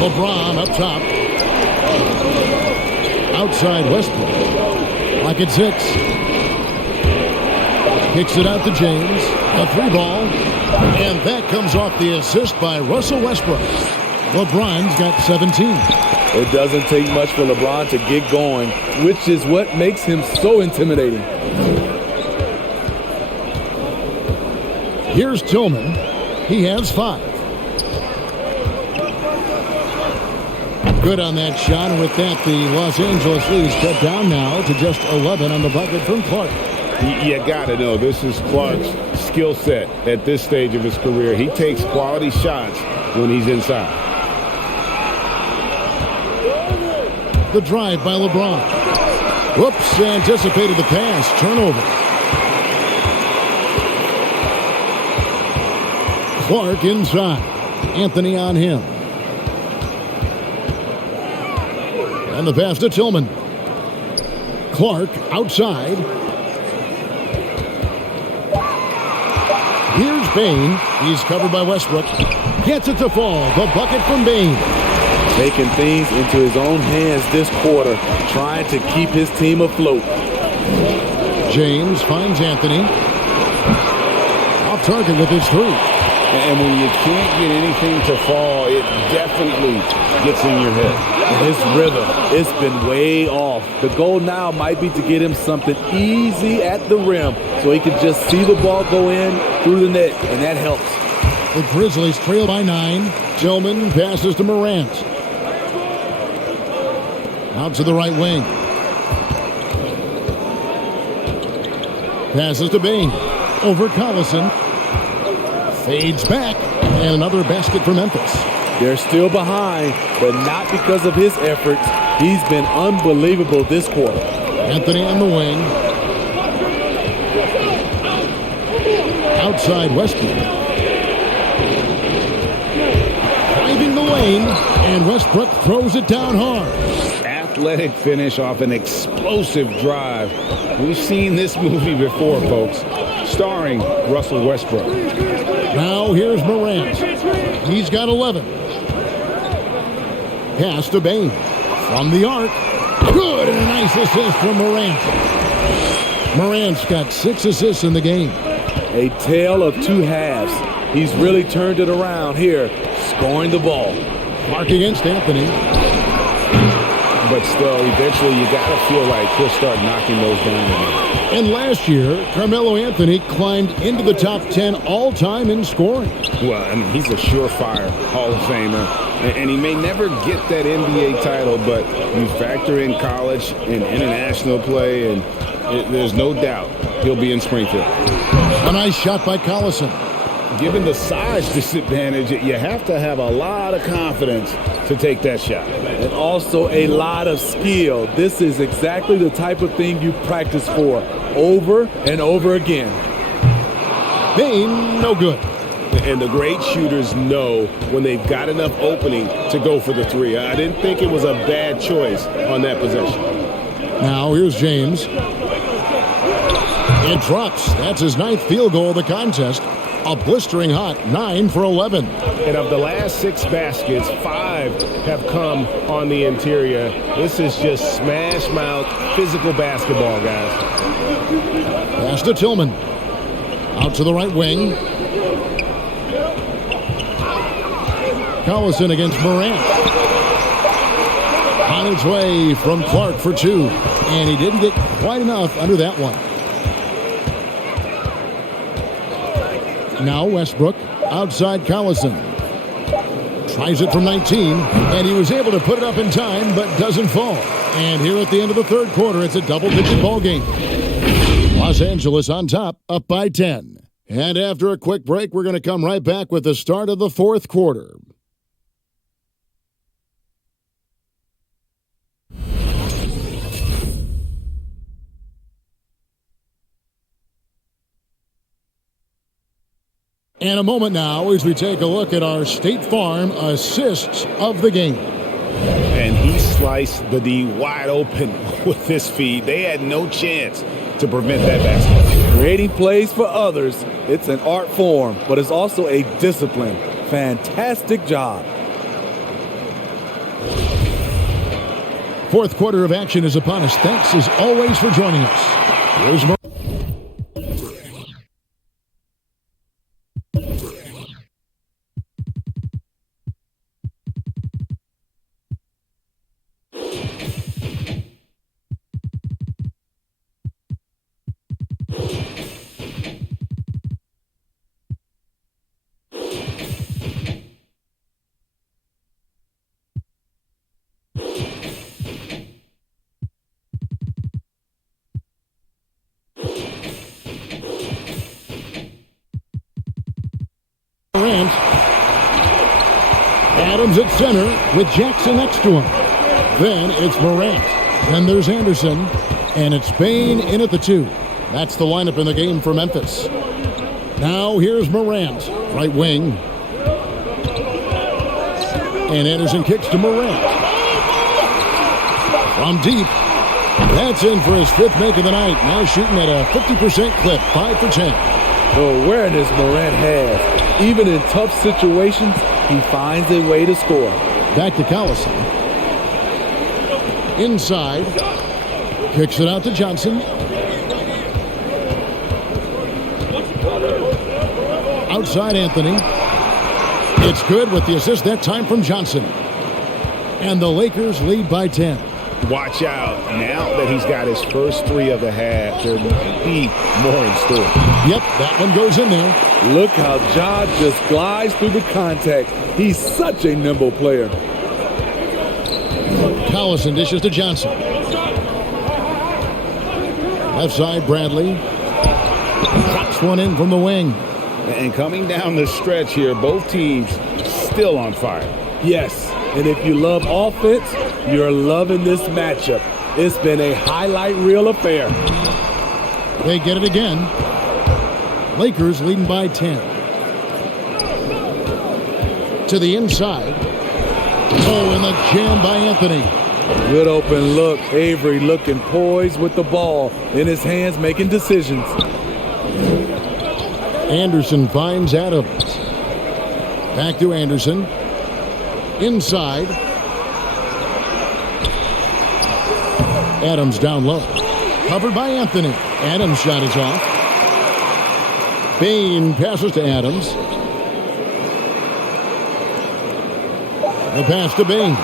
LeBron up top. Outside Westbrook. Like it's 6. Kicks it out to James. A 3-ball. And that comes off the assist by Russell Westbrook. LeBron's got 17. It doesn't take much for LeBron to get going, which is what makes him so intimidating. Here's Tillman. He has 5. Good on that shot, and with that, the Los Angeles leads cut down now to just 11 on the bucket from Clark. You got to know, this is Clark's skill set at this stage of his career. He takes quality shots when he's inside. The drive by LeBron. Whoops, anticipated the pass. Turnover. Clark inside. Anthony on him. And the pass to Tillman. Clark outside. Here's Bane. He's covered by Westbrook. Gets it to fall. The bucket from Bane. Taking things into his own hands this quarter, trying to keep his team afloat. James finds Anthony. Off target with his 3. And when you can't get anything to fall, it definitely gets in your head. His rhythm, it's been way off. The goal now might be to get him something easy at the rim so he can just see the ball go in through the net, and that helps. The Grizzlies trail by 9. Tillman passes to Marantz. Out to the right wing. Passes to Bane. Over Collison. Fades back. And another basket for Memphis. They're still behind, but not because of his efforts. He's been unbelievable this quarter. Anthony on the wing. Outside Westbrook. Driving the lane. And Westbrook throws it down hard. Athletic finish off an explosive drive. We've seen this movie before, folks, starring Russell Westbrook. Now here's Marantz. He's got 11. Pass to Bane. From the arc. Good, and a nice assist from Morant. Morant's got 6 assists in the game. A tale of 2 halves. He's really turned it around here, scoring the ball. Clark against Anthony. But still, eventually you got to feel like he'll start knocking those down again. And last year, Carmelo Anthony climbed into the top 10 all-time in scoring. Well, I mean, he's a surefire Hall of Famer. And he may never get that NBA title, but you factor in college and international play, and there's no doubt he'll be in Springfield. A nice shot by Collison. Given the size disadvantage, you have to have a lot of confidence to take that shot. And also a lot of skill. This is exactly the type of thing you practice for over and over again. Bane, no good. And the great shooters know when they've got enough opening to go for the three. I didn't think it was a bad choice on that possession. Now here's James. It drops. That's his 9th field goal of the contest. A blistering hot 9 for 11. And of the last 6 baskets, 5 have come on the interior. This is just smash mouth physical basketball, guys. Pass to Tillman. Out to the right wing. Collison against Marantz. On its way from Clark for 2. And he didn't get quite enough under that one. Now Westbrook outside Collison. Tries it from 19, and he was able to put it up in time, but doesn't fall. And here at the end of the third quarter, it's a double-digit ball game. Los Angeles on top, up by 10. And after a quick break, we're going to come right back with the start of the fourth quarter. And a moment now as we take a look at our State Farm assists of the game. And he sliced the D wide open with his feed. They had no chance to prevent that basket. Creating plays for others, it's an art form, but it's also a discipline. Fantastic job. Fourth quarter of action is upon us. Thanks as always for joining us. Here's Marantz. Adams at center with Jackson next to him. Then it's Marantz. Then there's Anderson. And it's Bain in at the 2. That's the lineup in the game for Memphis. Now here's Marantz, right wing. And Anderson kicks to Marantz. From deep. That's in for his 5th make of the night. Now shooting at a 50% clip, 5 for 10. The awareness Morant has. Even in tough situations, he finds a way to score. Back to Collison. Inside. Kicks it out to Johnson. Outside Anthony. It's good with the assist that time from Johnson. And the Lakers lead by 10. Watch out. Now that he's got his first 3 of the half, there might be more in store. Yep, that one goes in there. Look how Ja just glides through the contact. He's such a nimble player. Collison dishes to Johnson. Left side, Bradley. Drops one in from the wing. And coming down the stretch here, both teams still on fire. Yes, and if you love offense, you're loving this matchup. It's been a highlight reel affair. They get it again. Lakers leading by 10. To the inside. Oh, and the jam by Anthony. Good open look. Avery looking poised with the ball in his hands, making decisions. Anderson finds Adams. Back to Anderson. Inside. Adams down low. Covered by Anthony. Adams' shot is off. Bain passes to Adams. The pass to Bain.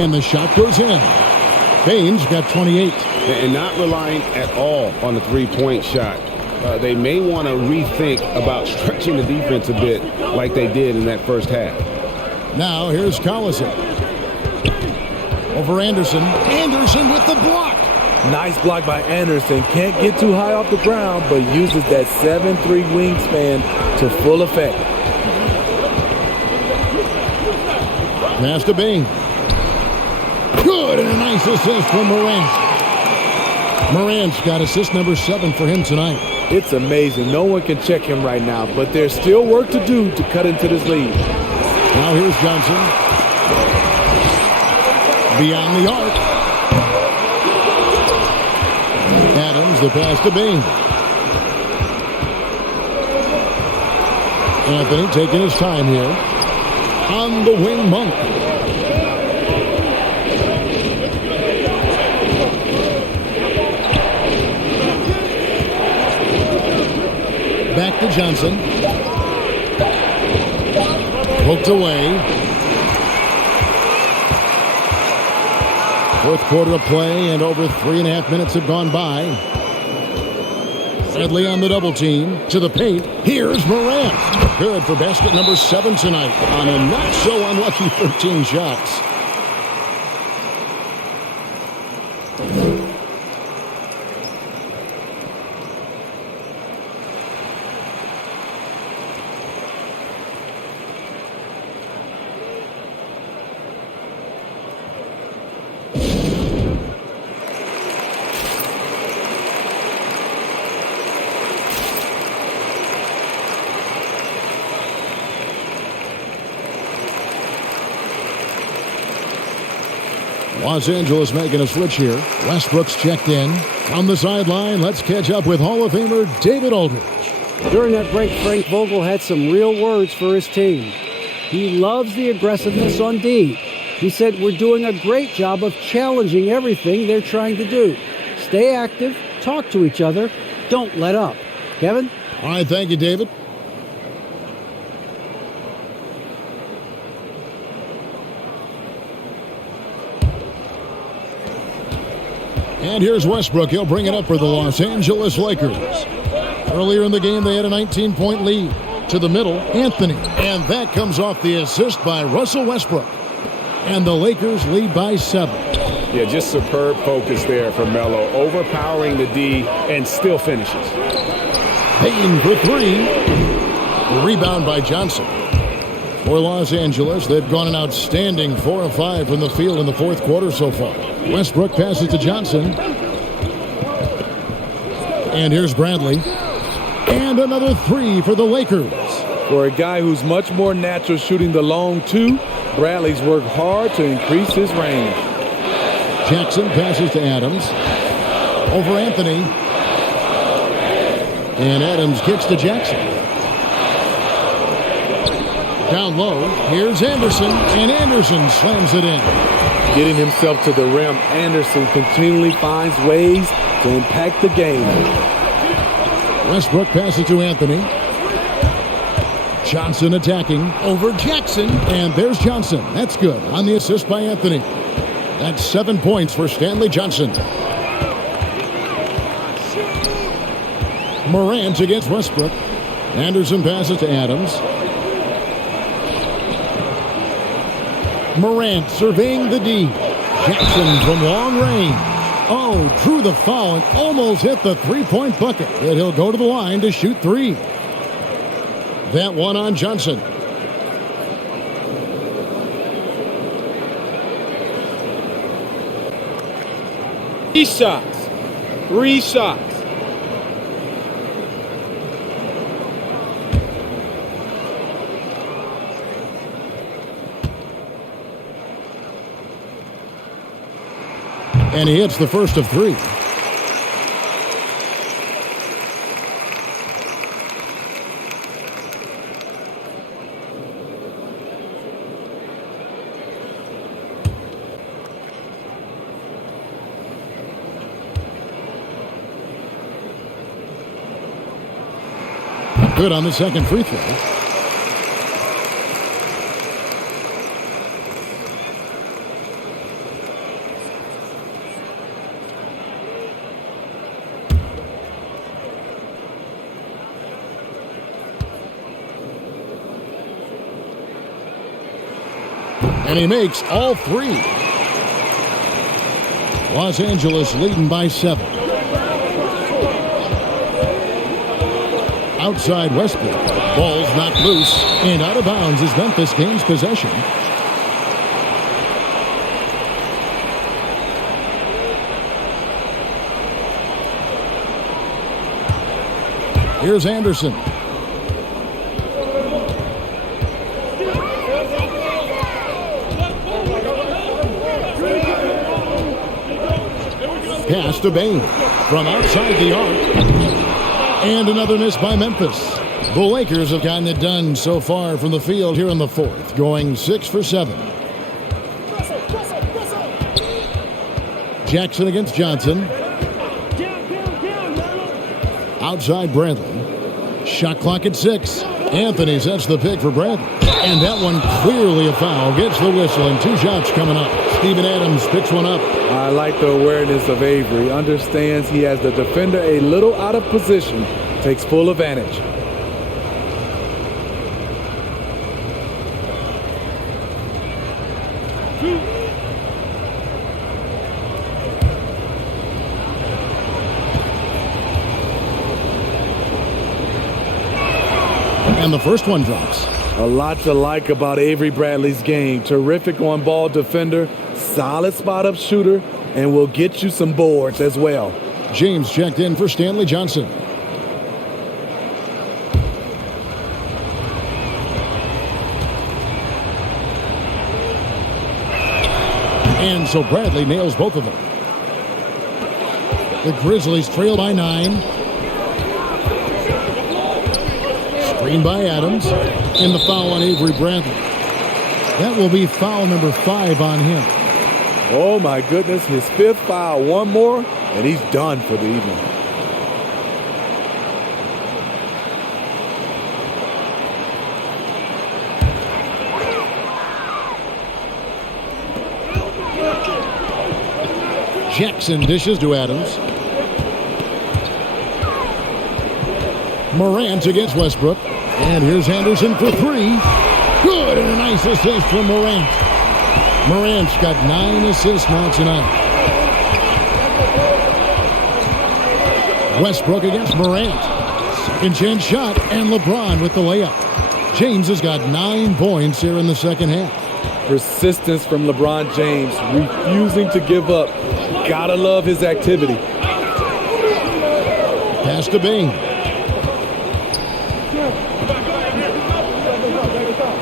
And the shot goes in. Bain's got 28. And not relying at all on the three-point shot. They may want to rethink about stretching the defense a bit like they did in that first half. Now here's Collison. Over Anderson. Anderson with the block. Nice block by Anderson. Can't get too high off the ground, but uses that 7'3" wingspan to full effect. Pass to Bain. Good, and a nice assist from Marantz. Marantz got assist number 7 for him tonight. It's amazing. No one can check him right now, but there's still work to do to cut into this lead. Now here's Johnson. Beyond the arc. Adams, the pass to Bain. Anthony taking his time here. On the wing, Monk. Back to Johnson. Poked away. Fourth quarter of play, and over 3.5 minutes have gone by. Bradley on the double team. To the paint. Here's Marantz. Good for basket number 7 tonight on a not so unlucky 13 shots. Los Angeles making a switch here. Westbrook's checked in. On the sideline, let's catch up with Hall of Famer David Aldridge. During that break, Frank Vogel had some real words for his team. He loves the aggressiveness on D. He said, we're doing a great job of challenging everything they're trying to do. Stay active, talk to each other, don't let up. Kevin? All right, thank you, David. And here's Westbrook. He'll bring it up for the Los Angeles Lakers. Earlier in the game, they had a 19-point lead. To the middle, Anthony. And that comes off the assist by Russell Westbrook. And the Lakers lead by 7. Yeah, just superb focus there from Melo. Overpowering the D and still finishes. Payton for 3. Rebound by Johnson. For Los Angeles, they've gone an outstanding 4 of 5 from the field in the fourth quarter so far. Westbrook passes to Johnson. And here's Bradley. And another 3 for the Lakers. For a guy who's much more natural shooting the long 2, Bradley's worked hard to increase his range. Jackson passes to Adams. Over Anthony. And Adams kicks to Jackson. Down low, here's Anderson, and Anderson slams it in. Getting himself to the rim, Anderson continually finds ways to impact the game. Westbrook passes to Anthony. Johnson attacking over Jackson, and there's Johnson. That's good on the assist by Anthony. That's 7 points for Stanley Johnson. Marantz against Westbrook. Anderson passes to Adams. Marantz surveying the D. Jackson from long range. Oh, drew the foul and almost hit the three-point bucket. But he'll go to the line to shoot 3. That one on Johnson. Three shots. And he hits the first of 3. Good on the second free throw. And he makes all 3. Los Angeles leading by 7. Outside Westbrook. Ball's knocked loose and out of bounds as Memphis gains possession. Here's Anderson. Pass to Bain from outside the arc. And another miss by Memphis. The Lakers have gotten it done so far from the field here in the fourth, going 6 for 7. Jackson against Johnson. Outside Bradley. Shot clock at 6. Anthony sets the pick for Bradley. And that one clearly a foul. Gets the whistle and 2 shots coming up. Steven Adams picks one up. I like the awareness of Avery. Understands he has the defender a little out of position. Takes full advantage. And the first one drops. A lot to like about Avery Bradley's game. Terrific on-ball defender, solid spot-up shooter, and will get you some boards as well. James checked in for Stanley Johnson. And so Bradley nails both of them. The Grizzlies trail by 9. Screen by Adams. And the foul on Avery Bradley. That will be foul number 5 on him. Oh my goodness, his 5th foul. One more, and he's done for the evening. Jackson dishes to Adams. Marantz against Westbrook. And here's Anderson for 3. Good, and a nice assist from Marantz. Marantz got 9 assists now tonight. Westbrook against Marantz. Second chance shot, and LeBron with the layup. James has got 9 points here in the second half. Persistence from LeBron James, refusing to give up. Gotta love his activity. Pass to Bain.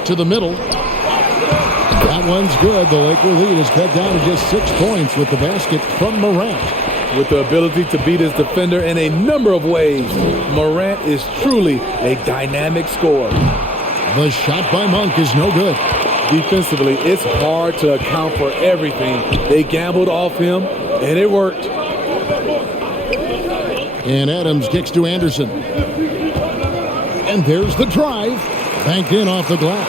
To the middle. That one's good. The Laker lead is cut down to just 6 points with the basket from Marantz. With the ability to beat his defender in a number of ways, Morant is truly a dynamic scorer. The shot by Monk is no good. Defensively, it's hard to account for everything. They gambled off him, and it worked. And Adams kicks to Anderson. And there's the drive. Banked in off the glass.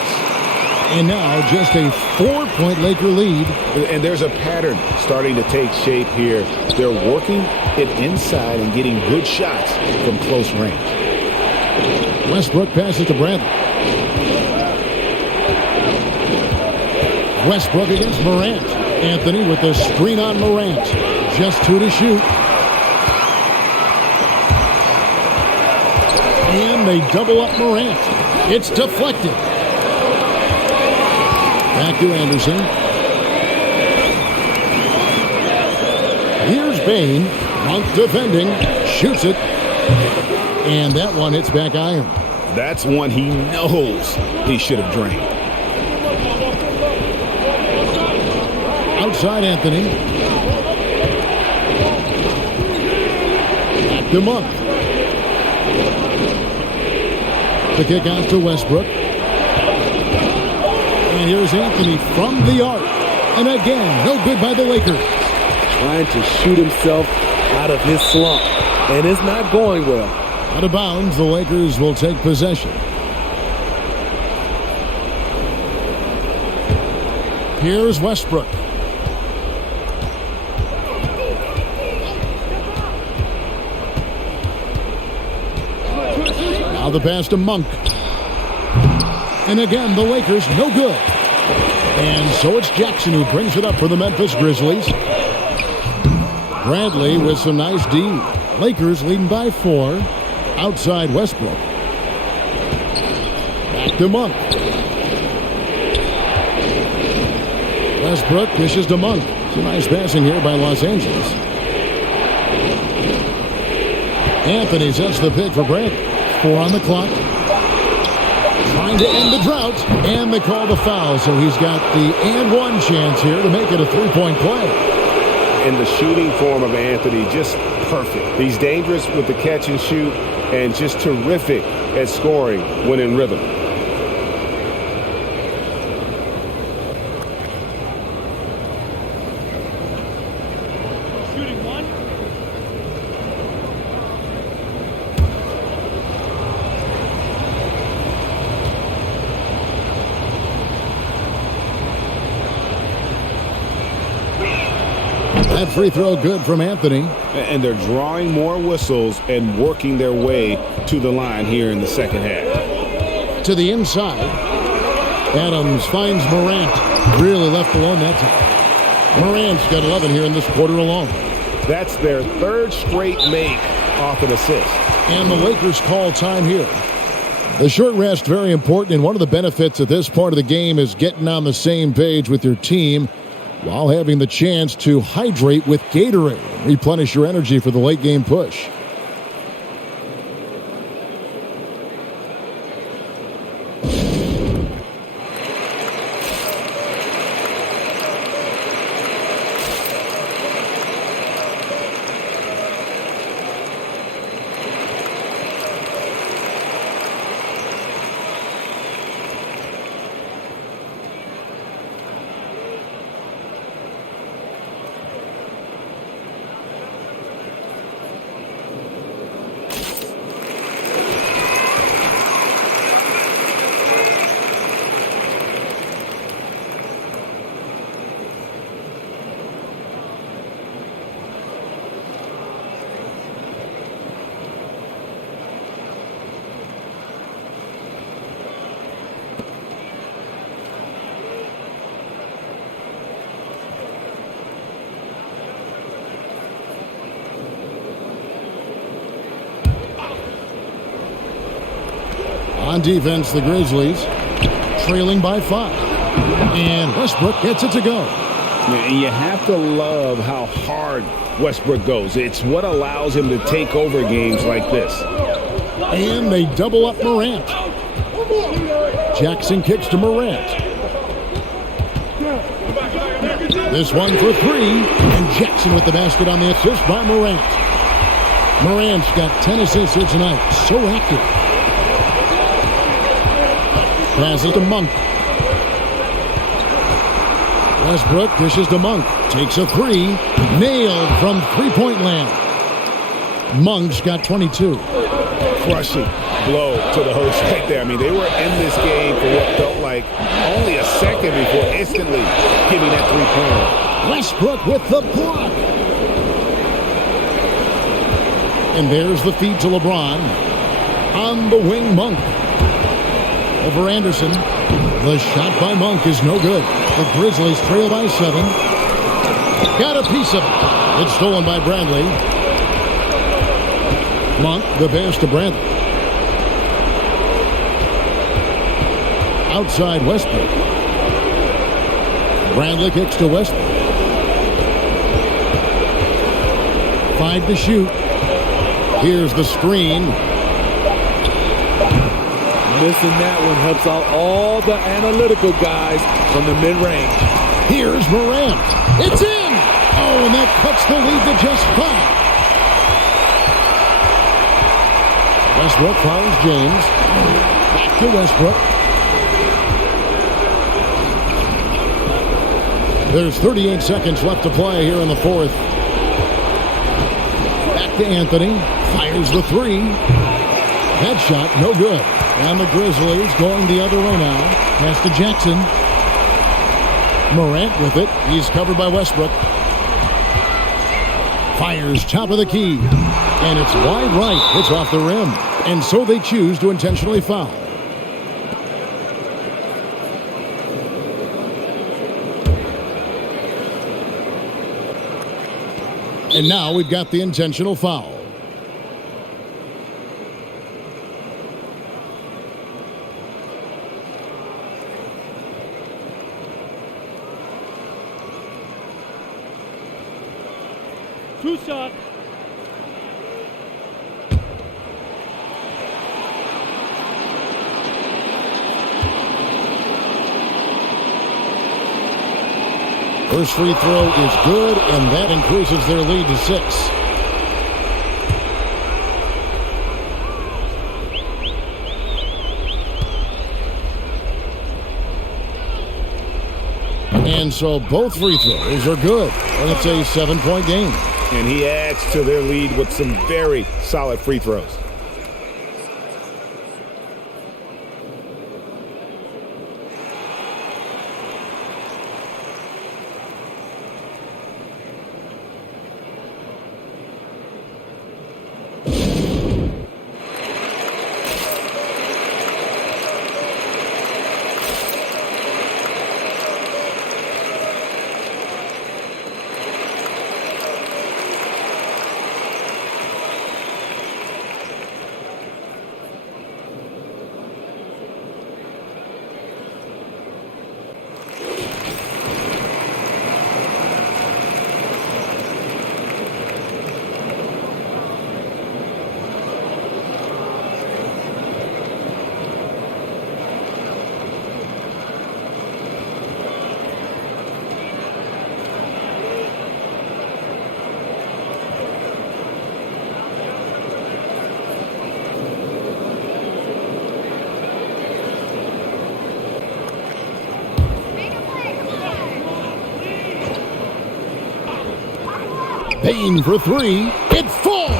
And now just a 4-point Laker lead. And there's a pattern starting to take shape here. They're working it inside and getting good shots from close range. Westbrook passes to Bradley. Westbrook against Morant. Anthony with the screen on Morant. Just 2 to shoot. And they double up Morant. It's deflected. Back to Anderson. Here's Bain. Monk defending. Shoots it. And that one hits back iron. That's one he knows he should have drained. Outside Anthony. Back to Monk. The kick out to Westbrook. And here's Anthony from the arc. And again, no good by the Lakers. Trying to shoot himself out of his slump. And it's not going well. Out of bounds, the Lakers will take possession. Here's Westbrook. Now the pass to Monk. And again, the Lakers no good. And so it's Jackson who brings it up for the Memphis Grizzlies. Bradley with some nice D. Lakers leading by 4. Outside Westbrook. Back to Monk. Westbrook dishes to Monk. Some nice passing here by Los Angeles. Anthony sets the pick for Bradley. 4 on the clock. Trying to end the drought, and they call the foul. So he's got the and one chance here to make it a three-point play. And the shooting form of Anthony, just perfect. He's dangerous with the catch and shoot, and just terrific at scoring when in rhythm. Shooting one. That free throw good from Anthony. And they're drawing more whistles and working their way to the line here in the second half. To the inside. Adams finds Morant. Really left alone that time. Morant's got 11 here in this quarter alone. That's their third straight make off an assist. And the Lakers call time here. The short rest, very important, and one of the benefits at this part of the game is getting on the same page with your team while having the chance to hydrate with Gatorade, replenish your energy for the late game push. On defense, the Grizzlies trailing by 5. And Westbrook gets it to go. You have to love how hard Westbrook goes. It's what allows him to take over games like this. And they double up Marantz. Jackson kicks to Marantz. This one for 3. And Jackson with the basket on the assist by Marantz. Marantz got 10 assists here tonight. So active. Passes to Monk. Westbrook dishes to Monk. Takes a 3. Nailed from three-point land. Monk's got 22. Crushing blow to the host right there. I mean, they were in this game for what felt like only a second before instantly giving that three-pointer. Westbrook with the block. And there's the feed to LeBron. On the wing, Monk. Over Anderson. The shot by Monk is no good. The Grizzlies trail by 7. Got a piece of it. It's stolen by Bradley. Monk, the pass to Bradley. Outside Westbrook. Bradley kicks to Westbrook. 5 to shoot. Here's the screen. Missing that one helps out all the analytical guys from the mid-range. Here's Morant. It's in! Oh, and that cuts the lead to just 5. Westbrook finds James. Back to Westbrook. There's 38 seconds left to play here in the fourth. Back to Anthony. Fires the 3. That shot, no good. And the Grizzlies going the other way now. Pass to Jackson. Morant with it. He's covered by Westbrook. Fires top of the key. And it's wide right. It's off the rim. And so they choose to intentionally foul. And now we've got the intentional foul. Two shot. First free throw is good, and that increases their lead to 6. And so both free throws are good, and it's a 7-point game. And he adds to their lead with some very solid free throws. Payne for 3. It falls!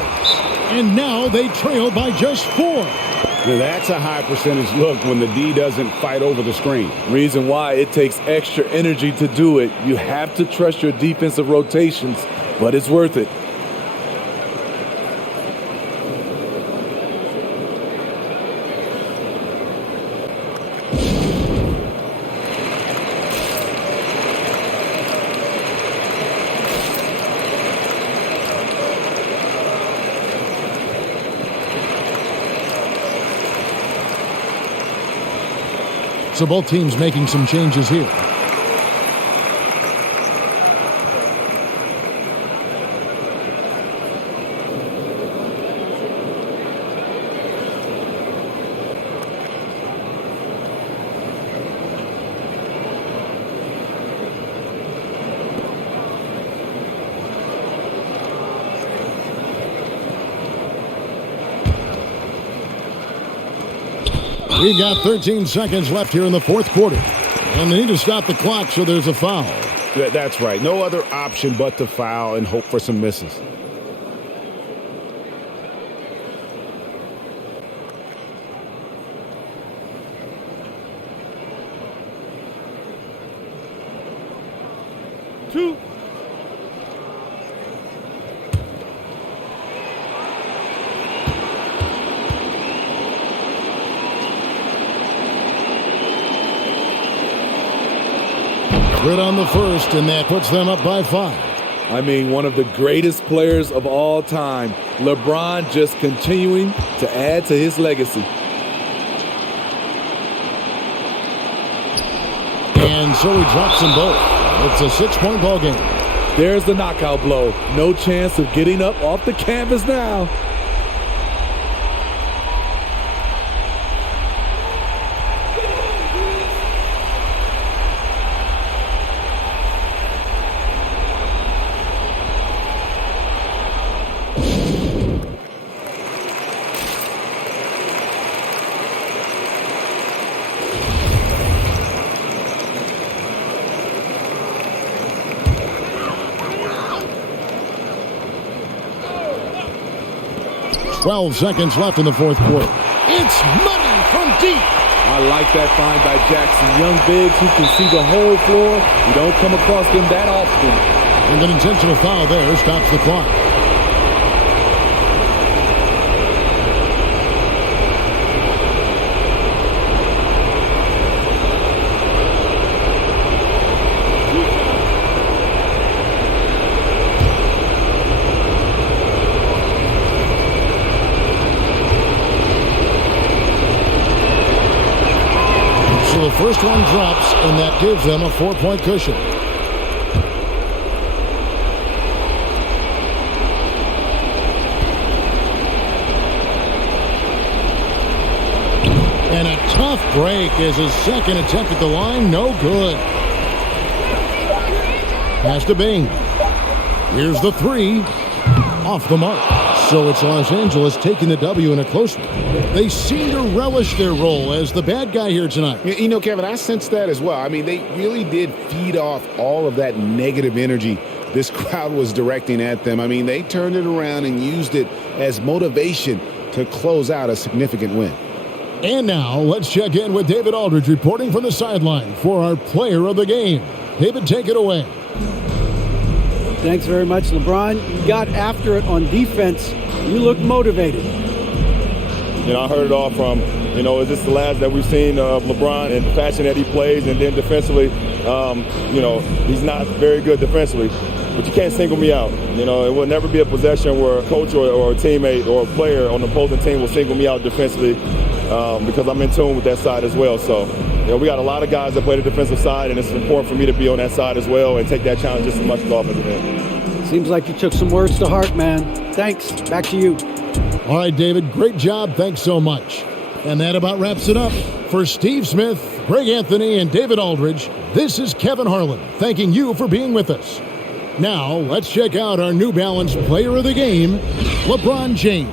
And now they trail by just 4. Now that's a high percentage look when the D doesn't fight over the screen. Reason why it takes extra energy to do it. You have to trust your defensive rotations, but it's worth it. So both teams making some changes here. We've got 13 seconds left here in the fourth quarter. And they need to stop the clock, so there's a foul. That's right. No other option but to foul and hope for some misses. Two. Good on the first, and that puts them up by 5. I mean, one of the greatest players of all time. LeBron just continuing to add to his legacy. And so he drops them both. It's a 6-point ball game. There's the knockout blow. No chance of getting up off the canvas now. Twelve seconds left in the fourth quarter. It's money from deep. I like that find by Jackson. Young bigs who can see the whole floor. You don't come across them that often. And an intentional foul there stops the clock. The first one drops, and that gives them a 4-point cushion. And a tough break as his second attempt at the line, no good. Pass to Bain. Here's the three. Off the mark. So it's Los Angeles taking the W in a close one. They seem to relish their role as the bad guy here tonight. You know, Kevin, I sense that as well. I mean, they really did feed off all of that negative energy this crowd was directing at them. I mean, they turned it around and used it as motivation to close out a significant win. And now let's check in with David Aldridge reporting from the sideline for our player of the game. David, take it away. Thanks very much, LeBron. You got after it on defense. You look motivated. You know, I heard it all from, is this the last that we've seen of LeBron and the fashion that he plays? And then defensively, he's not very good defensively. But you can't single me out. It will never be a possession where a coach or a teammate or a player on the opposing team will single me out defensively because I'm in tune with that side as well. So, we got a lot of guys that play the defensive side, and it's important for me to be on that side as well and take that challenge just as much as the offensive end. Seems like you took some words to heart, man. Thanks. Back to you. All right, David, great job. Thanks so much. And that about wraps it up. For Steve Smith, Greg Anthony, and David Aldridge, this is Kevin Harlan thanking you for being with us. Now, let's check out our New Balance player of the game, LeBron James.